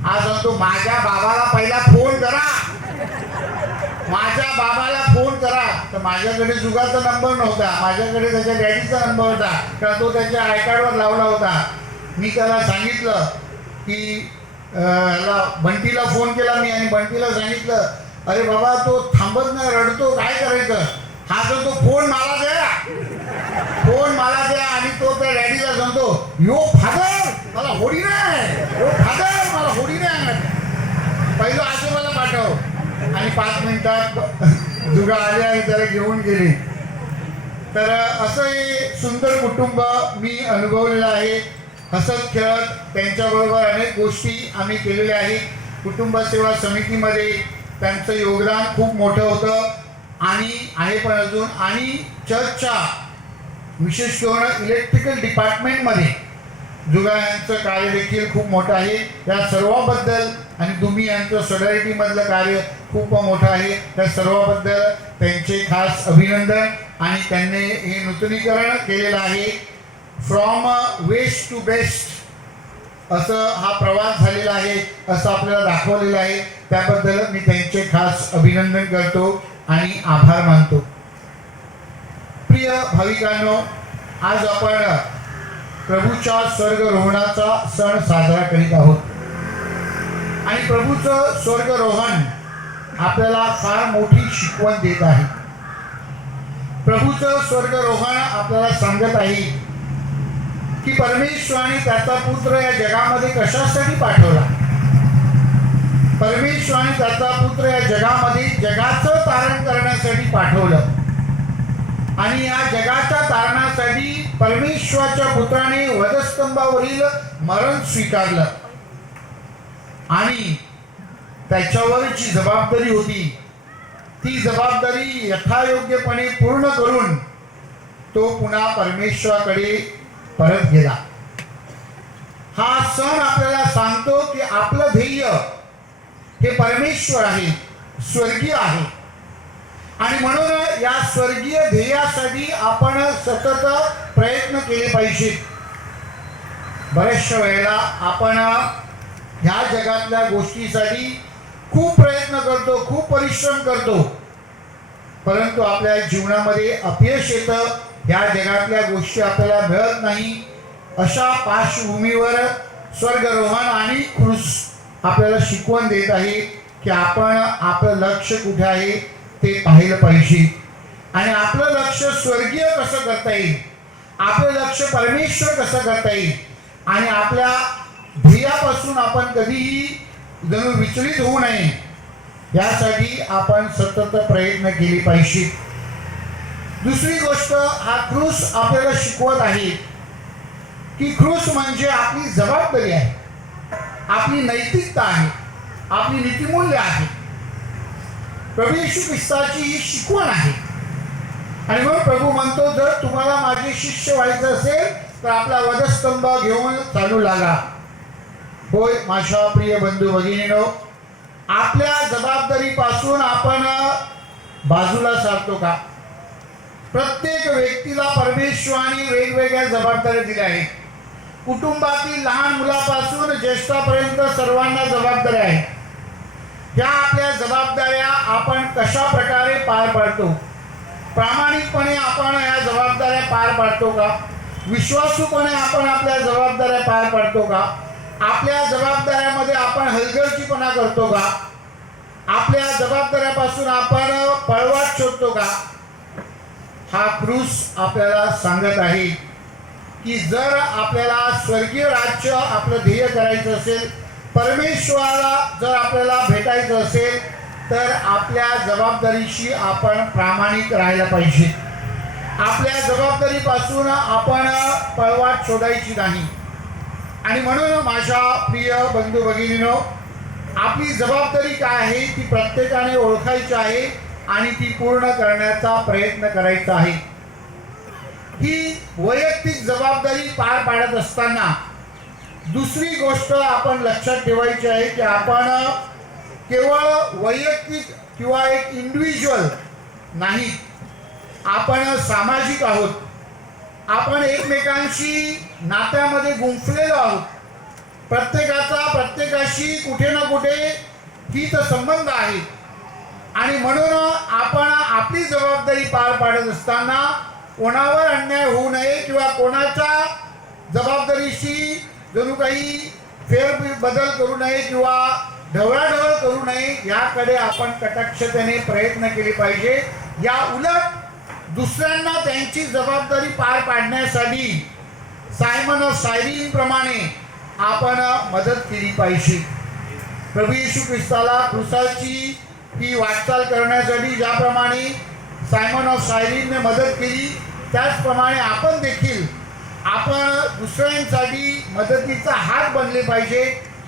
आज सांगतो माझ्या बाबाला पहिला फोन करा, माझ्या बाबाला फोन करा. तर माझ्याकडे जुगाचा नंबर नव्हता, माझ्याकडे त्याच्या डॅडीचा नंबर होता, कारण तो त्याच्या आय कार्डवर लावला होता. मी त्याला सांगितलं की बंटीला फोन केला मी आणि बंटीला सांगितलं अरे बाबा तो थांबत नाही, रडतो, काय करायचं. हा सांगतो फोन मला द्या, फोन मला द्या. आणि तो त्या डॅडीला सांगतो यो फादर मला होडी नाही, यो फादर मला होडी नाही, पहिलं आजोबाला पाठव. आणि 5 मिनिटात जुगा आले आणि त्याला घेऊन गेले. तर असं हे सुंदर कुटुंब मी अनुभवलेलं आहे. हसत खेळत त्यांच्याबरोबर अनेक गोष्टी आम्ही केलेल्या आहेत. कुटुंब सेवा समितीमध्ये त्यांचं योगदान खूप मोठं होतं आणि आहे पण अजून. आणि चर्चच्या विशेष करून इलेक्ट्रिकल डिपार्टमेंटमध्ये जुगा यांचं कार्य देखील खूप मोठं आहे. या सर्वाबद्दल आणि तुम्ही यांचं सोडायटीमधलं कार्य खूप मोठं आहे. त्या सर्वाबद्दल त्यांचे खास अभिनंदन. आणि त्यांनी हे नूतनीकरण केलेलं आहे. फ्रॉम वेस्ट टू बेस्ट असं हा प्रवास झालेला आहे, असं आपल्याला दाखवलेलं आहे. त्याबद्दल मी त्यांचे खास अभिनंदन करतो आणि आभार मानतो. प्रिय भाविकांनो, आज आपण प्रभूच्या स्वर्गरोहणाचा सण साजरा करीत आहोत. आणि प्रभूचं स्वर्गरोहण आपल्याला फार मोठी शिकवण देत आहे. प्रभूचं स्वर्गरोहण आपल्याला सांगत आहे की परमेश्वराने त्याचा पुत्र या जगामध्ये कशासाठी पाठवला. परमेश्वराने त्याचा पुत्र या जगामध्ये जगाचं तारण करण्यासाठी पाठवलं. आणि या जगाच्या तारणासाठी परमेश्वराच्या पुत्राने वधस्तंभावरील मरण स्वीकारलं. आणि त्याच्यावरची जबाबदारी होती, ती जबाबदारी यथायोग्यपणे पूर्ण करून तो पुन्हा परमेश्वराकडे परत गेला. हा सण आपल्याला सांगतो की आपलं ध्येय हे परमेश्वर आहे, स्वर्गीय आहे. आणि म्हणून या स्वर्गीय ध्येयासाठी आपण सतत प्रयत्न केले पाहिजेत. बऱ्याचशा वेळेला आपण ह्या जगातल्या गोष्टीसाठी खूप प्रयत्न करतो, खूप परिश्रम करतो, परंतु आपल्या जीवनामध्ये अपयश येतं. ह्या जगातल्या गोष्टी आपल्याला मिळत नाही. अशा पार्श्वभूमीवर स्वर्गरोहण आणि क्रूस आपल्याला शिकवण देत आहे की आपण आपलं लक्ष कुठे आहे ते पाहिलं पाहिजे. आणि आपलं लक्ष स्वर्गीय कसं करता येईल, आपलं लक्ष परमेश्वर कसं करता येईल, आणि आपल्या ध्येयापासून आपण कधीही जणू विचलित होऊ नये यासाठी आपण सतत प्रयत्न केले पाहिजे. दुसरी गोष्ट, हा क्रूस आपल्याला शिकवत आहे की क्रूस म्हणजे आपली जबाबदारी आहे, आपली नैतिकता आहे, आपली नीतिमूल्य आहे. प्रभू येशू ख्रिस्ताची ही शिकवण आहे. आणि मग प्रभू म्हणतो जर तुम्हाला माझे शिष्य व्हायचं असेल तर आपला वधस्तंभ घेऊन चालू लागा. होय माझ्या प्रिय बंधू भगिनीनो, आपल्या जबाबदारीपासून आपण बाजूला सारतो का? प्रत्येक व्यक्तीला परमेश्वराने वेगवेगळ्या जबाबदाऱ्या दिल्या आहेत. कुटुंबातील लहान मुलापासून ज्येष्ठापर्यंत सर्वांना जबाबदाऱ्या आहेत. ह्या आपल्या जबाबदाऱ्या आपण कशा प्रकारे पार पाडतो? प्रामाणिकपणे आपण ह्या जबाबदाऱ्या पार पाडतो का? विश्वासूपणे आपण आपल्या जबाबदाऱ्या पार पाडतो का? आपल्या जबाबदाऱ्यामध्ये आपण हलगर्जीपणा करतो का? आपल्या जबाबदाऱ्यापासून आपण पळवाट शोधतो का? हा क्रूस आपल्याला सांगत आहे की जर आपल्याला स्वर्गीय राज्य आपलं ध्येय करायचं असेल, परमेश्वराला जर आपल्याला भेटायचं असेल, तर आपल्या जबाबदारीशी आपण प्रामाणिक राहायला पाहिजे. आपल्या जबाबदारीपासून आपण पळवाट शोधायची नाही. आणि म्हणून माझ्या प्रिय बंधू भगिनींनो, आपली जबाबदारी काय आहे ती प्रत्येकाने ओळखायची आहे आणि ती पूर्ण करण्याचा प्रयत्न करायचा आहे. ही वैयक्तिक जबाबदारी पार पाडत असताना दुसरी गोष्ट आपण लक्षात ठेवायची आहे की आपण केवळ वैयक्तिक किंवा एक इंडिव्हिज्युअल नाही, आपण सामाजिक आहोत. आपण एकमेकांशी नात्यामध्ये गुंफलेलो आहोत. प्रत्येकाचा प्रत्येकाशी कुठे ना कुठे हित संबंध आहे. आणि म्हणून आपण आपली जबाबदारी पार पाडत असताना कोणावर अन्याय होऊ नये किंवा कोणाच्या जबाबदारीशी जणू काही फेरबदल करू नये किंवा ढवळाढवळ करू नये, याकडे आपण कटाक्षतेने प्रयत्न केले पाहिजे. या उलट दुसऱ्यांना त्यांची जबाबदारी पार पाडण्यासाठी सायमन ऑफ सायरीन प्रमाणे आपण मदत केली पाहिजे. प्रभू येशू ख्रिस्ताला क्रूसाची ही वाटचाल करण्यासाठी ज्याप्रमाणे सायमन ऑफ सायरीनने मदत केली, त्याचप्रमाणे आपण देखील आपण दुसऱ्यांसाठी मदतीचा हात बनले पाहिजे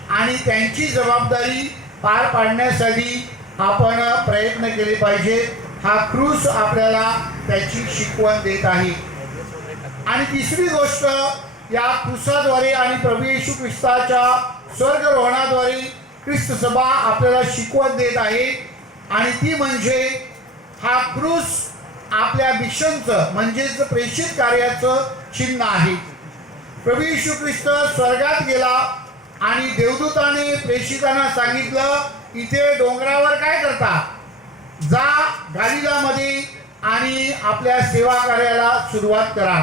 आणि त्यांची जबाबदारी पार पाडण्यासाठी आपण प्रयत्न केले पाहिजे. हा क्रूस आपल्याला त्याची शिकवण देत आहे. आणि तिसरी गोष्ट या क्रूसाद्वारे आणि प्रभू येशू ख्रिस्ताच्या स्वर्गरोहणाद्वारे ख्रिस्त सभा आपल्याला शिकवण देत आहे. आणि ती म्हणजे हा क्रूस आपल्या मिशनचं म्हणजेच प्रेषित कार्याचं चिन्ह आहे. प्रभू येशू ख्रिस्त स्वर्गात गेला आणि देवदूताने प्रेषितांना सांगितलं, इथे डोंगरावर काय करता? जा गालिलामध्ये आणि आपल्या सेवा कार्याला सुरुवात करा.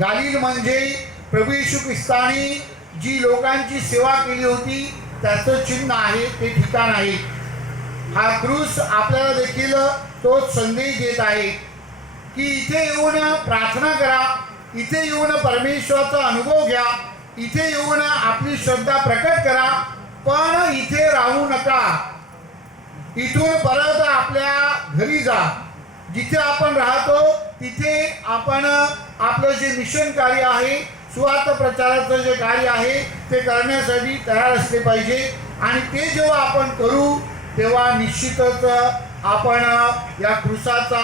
गालिल म्हणजे प्रभू येशू ख्रिस्ताने जी लोकांची सेवा केली होती त्याचं चिन्ह आहे, ते ठिकाण आहे. हा क्रूस आपल्याला देखील तोच संदेश देत आहे की इथे येऊन प्रार्थना करा, इथे येऊन परमेश्वराचा अनुभव घ्या, इथे येऊन आपली श्रद्धा प्रकट करा, पण इथे राहू नका. इथून परत आपल्या घरी जा. जिथे आपण राहतो तिथे आपण आपलं जे मिशन कार्य आहे, सुवार्थ प्रचाराचं जे कार्य आहे ते करण्यासाठी तयार असले पाहिजे. आणि ते जेव्हा आपण करू तेव्हा निश्चितच आपण या क्रूसाचा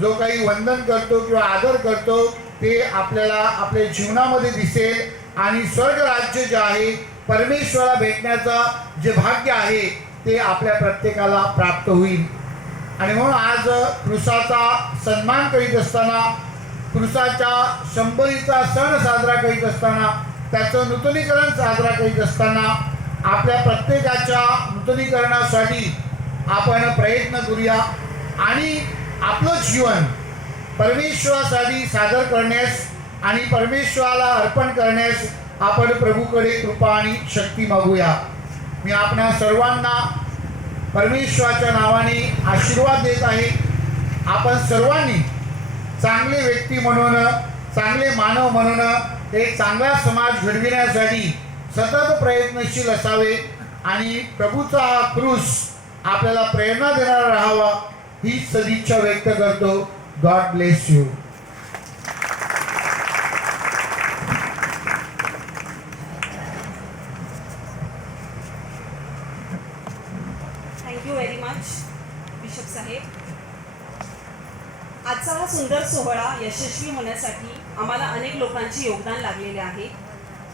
जो काही वंदन करतो किंवा आदर करतो ते आपल्याला आपल्या जीवनामध्ये दिसेल. आणि स्वर्ग राज्य जे आहे, परमेश्वराला भेटण्याचं जे भाग्य आहे ते आपल्या प्रत्येकाला प्राप्त होईल. आणि म्हणून आज क्रूसाचा सन्मान करीत असताना, क्रूसाच्या 100वीचा सण साजरा करीत असताना, त्याचं नूतनीकरण साजरा करीत असताना आपल्या प्रत्येकाच्या नूतनीकरणासाठी आपण प्रयत्न करूया आणि आपलं जीवन परमेश्वरासाठी सादर करण्यास आणि परमेश्वराला अर्पण करण्यास आपण प्रभूकडे कृपा आणि शक्ती मागूया. मी आपणा सर्वांना परमेश्वराच्या नावाने आशीर्वाद देत आहे. आपण सर्वांनी चांगले व्यक्ती म्हणून, चांगले मानव म्हणून एक चांगला समाज घडविण्यासाठी सतत प्रयत्नशील असावे आणि प्रभूचा हा क्रूस आपल्याला प्रेरणा देणारा राहावा ही सदिच्छा व्यक्त करतो. God bless you. Thank you very much bishop साहेब. आजचा हा सुंदर सोहळा यशस्वी होण्यासाठी आम्हाला अनेक लोकांचे योगदान लागलेले आहे.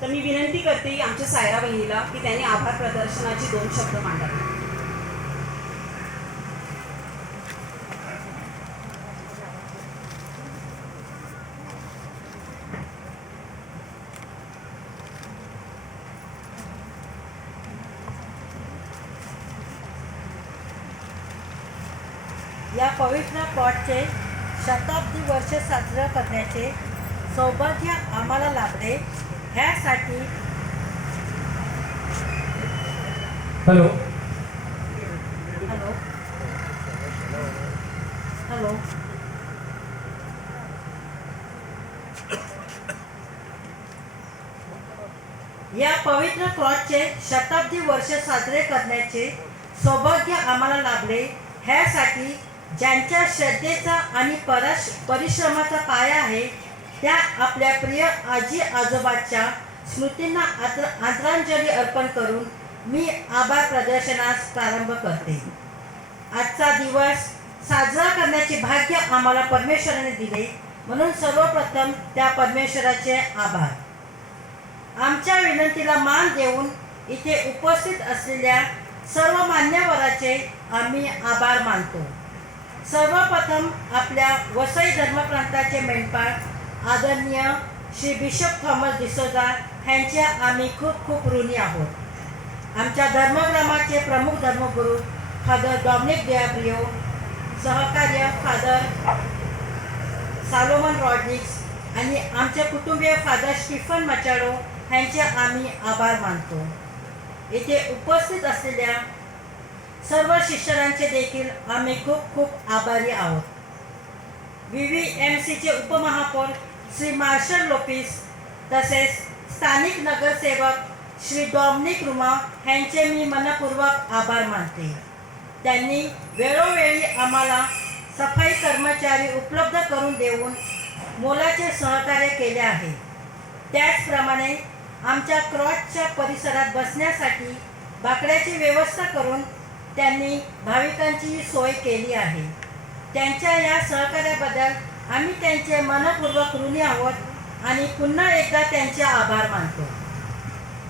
तर मी विनंती करते आमच्या सायरा बहिणीला की त्यांनी आभार प्रदर्शनाचे 2 शब्द मांडावे. या पवित्र प्लॉटचे शताब्दी वर्ष साजरं करण्याचे सौभाग्य आम्हाला लाभले. ह्यासाठी हॅलो हॅलो हॅलो या पवित्र क्रॉसचे शताब्दी वर्ष साजरे करण्याचे सौभाग्य आम्हाला लाभले. ह्यासाठी ज्यांच्या श्रद्धेचा आणि परिश्रमाचा पाया आहे त्या आपल्या प्रिय आजी आजोबाच्या स्मृतींना आदरांजली अर्पण करून मी आभार प्रदर्शनास प्रारंभ करते. आजचा दिवस साजरा करण्याचे भाग्य आम्हाला परमेश्वराने दिले, म्हणून सर्वप्रथम त्या परमेश्वराचे आभार. आमच्या विनंतीला मान देऊन इथे उपस्थित असलेल्या सर्व मान्यवराचे आम्ही आभार मानतो. सर्वप्रथम आपल्या वसई धर्मप्रांताचे मेंढपाळ आदरणीय श्री बिशप थॉमस डिसोजा ह्यांचे आम्ही खूप खूप ऋणी आहोत. आमच्या धर्मग्रामाचे प्रमुख धर्मगुरू फादर डॉमिनिक डियाब्रियो, सहकार्य फादर सालोमन रॉड्रिग्स आणि आमचे कुटुंबीय फादर स्टीफन मचाडो ह्यांचे आम्ही आभार मानतो. येथे उपस्थित असलेल्या सर्व शिष्यरांचे देखील आम्ही खूप खूप आभारी आहोत. VVMCचे उपमहापौर श्री मार्शल लोपिस तसेच स्थानिक नगरसेवक श्री डॉमिनिक रुमा ह्यांचे मी मनपूर्वक आभार मानते. त्यांनी वेळोवेळी आम्हाला सफाई कर्मचारी उपलब्ध करून देऊन मोलाचे सहकार्य केले आहे. त्याचप्रमाणे आमच्या क्रॉसच्या परिसरात बसण्यासाठी बाकड्याची व्यवस्था करून त्यांनी भाविकांची सोय केली आहे. त्यांच्या या सहकार्याबद्दल आम्ही त्यांचे मनपूर्वक ऋणी आहोत आणि पुन्हा एकदा त्यांचे आभार मानतो.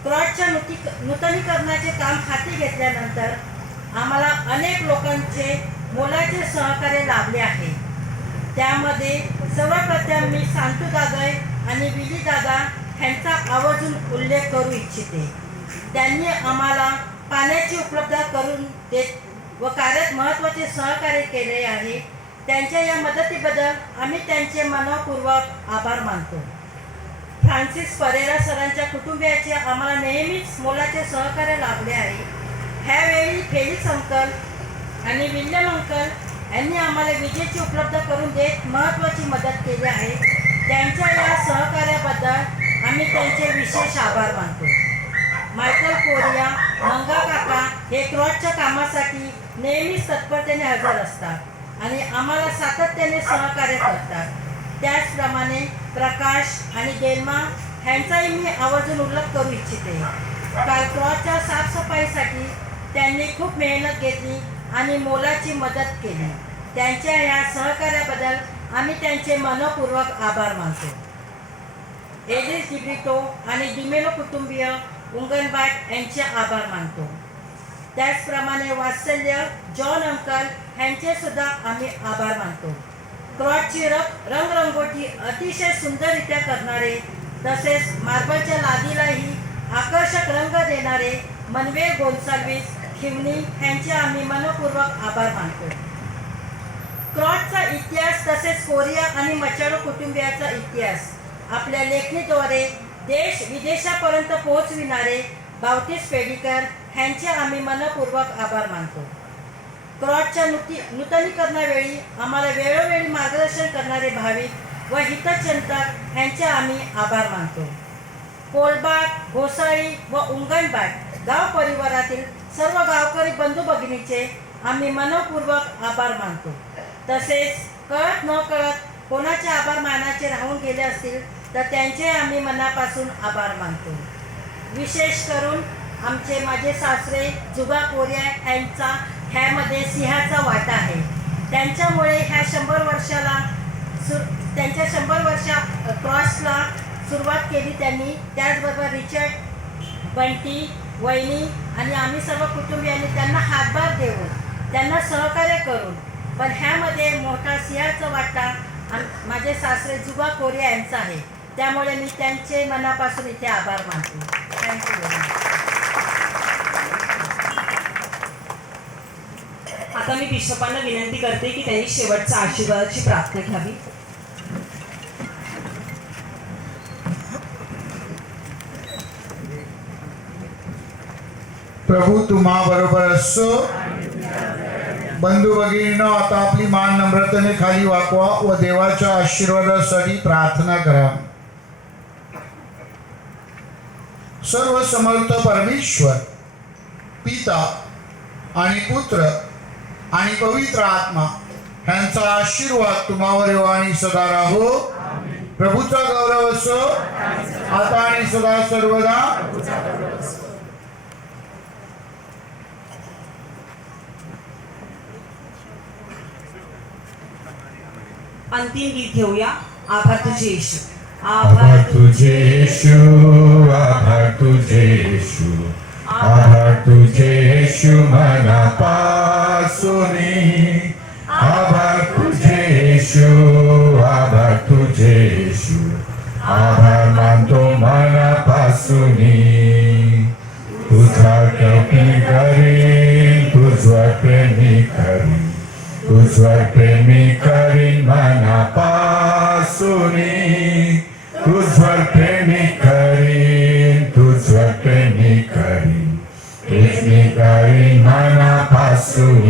क्रॉसच्या नूतनीकरणाचे काम हाती घेतल्यानंतर आम्हाला अनेक लोकांचे मोलाचे सहकार्य लाभले आहे. त्यामध्ये सर्वप्रथम मी सांतू दादा आणि विली दादा ह्यांचा आवर्जून उल्लेख करू इच्छिते. त्यांनी आम्हाला पाण्याची उपलब्धता करून देत व कार्यात महत्त्वाचे सहकार्य केले आहे. त्यांच्या या मदतीबद्दल आम्ही त्यांचे मनपूर्वक आभार मानतो. फ्रान्सिस परेरा सरांच्या कुटुंबियाचे आम्हाला नेहमीच मोलाचे सहकार्य लाभले आहे. ह्यावेळी फेलिक्स अंकल आणि विल्यम अंकल यांनी आम्हाला विजेची उपलब्ध करून देत महत्त्वाची मदत केली आहे. त्यांच्या या सहकार्याबद्दल आम्ही त्यांचे विशेष आभार मानतो. मायकल कोरिया, मंगा काका हे क्रॉसच्या कामासाठी नेहमीच तत्परतेने हजर असतात आणि आम्हाला सातत्याने सहकार्य करतात. त्याचप्रमाणे प्रकाश आणि डेल्मा ह्यांचाही मी आवर्जून उल्लेख करू इच्छिते. काल क्रॉसच्या साफसफाईसाठी त्यांनी खूप मेहनत घेतली आणि मोलाची मदत केली. त्यांच्या या सहकार्याबद्दल आम्ही त्यांचे मनपूर्वक आभार मानतो. एलिस डिब्रिटो आणि डिमेलो कुटुंबीय उंगनबाट यांचे आभार मानतो. त्याचप्रमाणे वात्सल्य जॉन अंकल ह्यांचे सुद्धा आम्ही आभार मानतो. क्रॉसची रंगरंगोटी अतिशय सुंदररित्या करणारे तसेच मार्बलच्या लादीलाही आकर्षक रंग देणारे मनवेल गोन्साल्विस खिवणी ह्यांचे आम्ही मनपूर्वक आभार मानतो. क्रॉसचा इतिहास तसेच कोरिया आणि मचाडो कुटुंबियाचा इतिहास आपल्या लेखणीद्वारे देश विदेशापर्यंत पोहोचविणारे बावतीस पेडिकर ह्यांचे आम्ही मनपूर्वक आभार मानतो. क्रॉसच्या नूतनीकरणावेळी आम्हाला वेळोवेळी मार्गदर्शन करणारे भाविक व हितचिंतक ह्यांचे आम्ही आभार मानतो. कोलबाग, घोसाळी व उंगणबाट गाव परिवारातील सर्व गावकरी बंधू भगिनीचे आम्ही मनपूर्वक आभार मानतो. तसेच कळत न कळत कोणाचे आभार मानाचे राहून गेले असतील तर त्यांचे आम्ही मनापासून आभार मानतो. विशेष करून माझे सासरे जुगा कोरिया यांचा ह्यामध्ये सिंहाचा वाटा आहे. त्यांच्यामुळे ह्या 100 वर्षाला त्यांच्या 100 वर्षा क्रॉसला सुरुवात केली त्यांनी. त्याचबरोबर रिचर्ड, बंटी, वहिनी आणि आम्ही सर्व कुटुंबियांनी त्यांना हातभार देऊन त्यांना सहकार्य करून पण ह्यामध्ये मोठा सिंहाचा वाटा माझे सासरे जुगा कोरिया यांचा आहे. त्यामुळे मी त्यांचे मनापासून इथे आभार मानते. थँक्यू. आता आता मी बिशपांना विनंती करते की त्यांनी शेवटच्या आशीर्वादाची प्रार्थना घ्यावी. प्रभू तुम्हा बरोबर असो. बंधू भगिनींनो, आता आपली मान नम्रतेने खाली वाकवा व देवाच्या आशीर्वादासाठी प्रार्थना करा. सर्व समर्थ परमेश्वर पिता आणि पुत्र आणि पवित्र आत्मा यांचा आशीर्वाद तुम्हावर येवो आणि सदा राहो. प्रभूचा गौरव असो आता आणि सदा सर्वदा. अंतिम गीत घेऊया. आभार तुझे येशू. आभार तुझे येशू, आभार तुझे येशू, आभार तुझे येशू मनापासून. आभार तुझे येशू, आभार तुझे येशू, आभार मानतो मनापासून. तुझा प्रेमी करीन, तुझवर प्रेमी करीन, तुझवर प्रेमी करीन मनापासून. तुझवर प्रेमी करीन, तुझवर प्रेमी करीन, प्रेमी करीन मनापासून.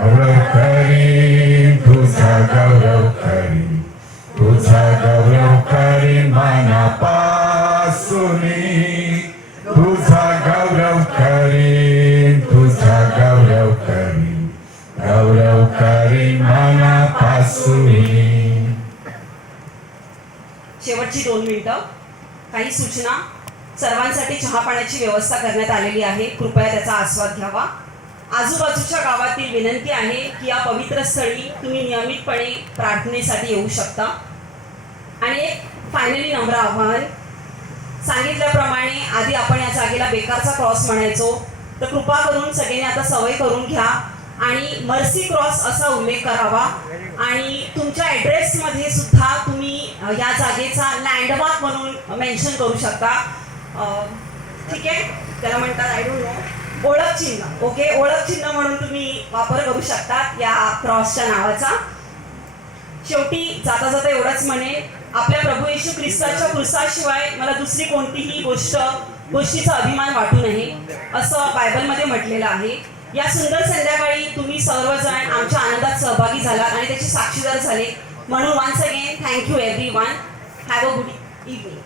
गौरव करीन, तुझा गौरव करीन, तुझा गौरव करीन मनापासून. तुझा गौरव करीन, तुझा गौरव करीन, गौरव करीन मनापासून. शेवटची 2 मिनिटं. काही सूचना. सर्वांसाठी चहा पाण्याची व्यवस्था करण्यात आलेली आहे. कृपया त्याचा आस्वाद घ्यावा. आजूबाजूच्या गावातील विनंती आहे की या पवित्र स्थळी तुम्ही नियमितपणे प्रार्थनेसाठी येऊ शकता. आणि एक फायनली नम्र आव्हान. सांगितल्याप्रमाणे आधी आपण या जागेला बेकारचा क्रॉस म्हणायचो, तर कृपा करून सगळ्यांनी आता सवय करून घ्या आणि मर्सी क्रॉस असा उल्लेख करावा. आणि तुमच्या ॲड्रेसमध्ये सुद्धा तुम्ही या जागेचा लँडमार्क म्हणून मेन्शन करू शकता. ठीक आहे, त्याला म्हणतात आय डोंट नो ओळख चिन्ह. ओके, ओळख चिन्ह म्हणून तुम्ही वापर करू शकता या क्रॉसच्या नावाचा. शेवटी जाता जाता एवढंच म्हणेन, आपल्या प्रभू येशू ख्रिस्ताच्या क्रूसाशिवाय मला दुसरी कोणतीही गोष्टीचा अभिमान वाटू नये असं बायबलमध्ये म्हटलेलं आहे. या सुंदर संध्याकाळी तुम्ही सर्वजण आमच्या आनंदात सहभागी झालात आणि त्याचे साक्षीदार झाले. म्हणून once again thank you everyone. Have a good evening.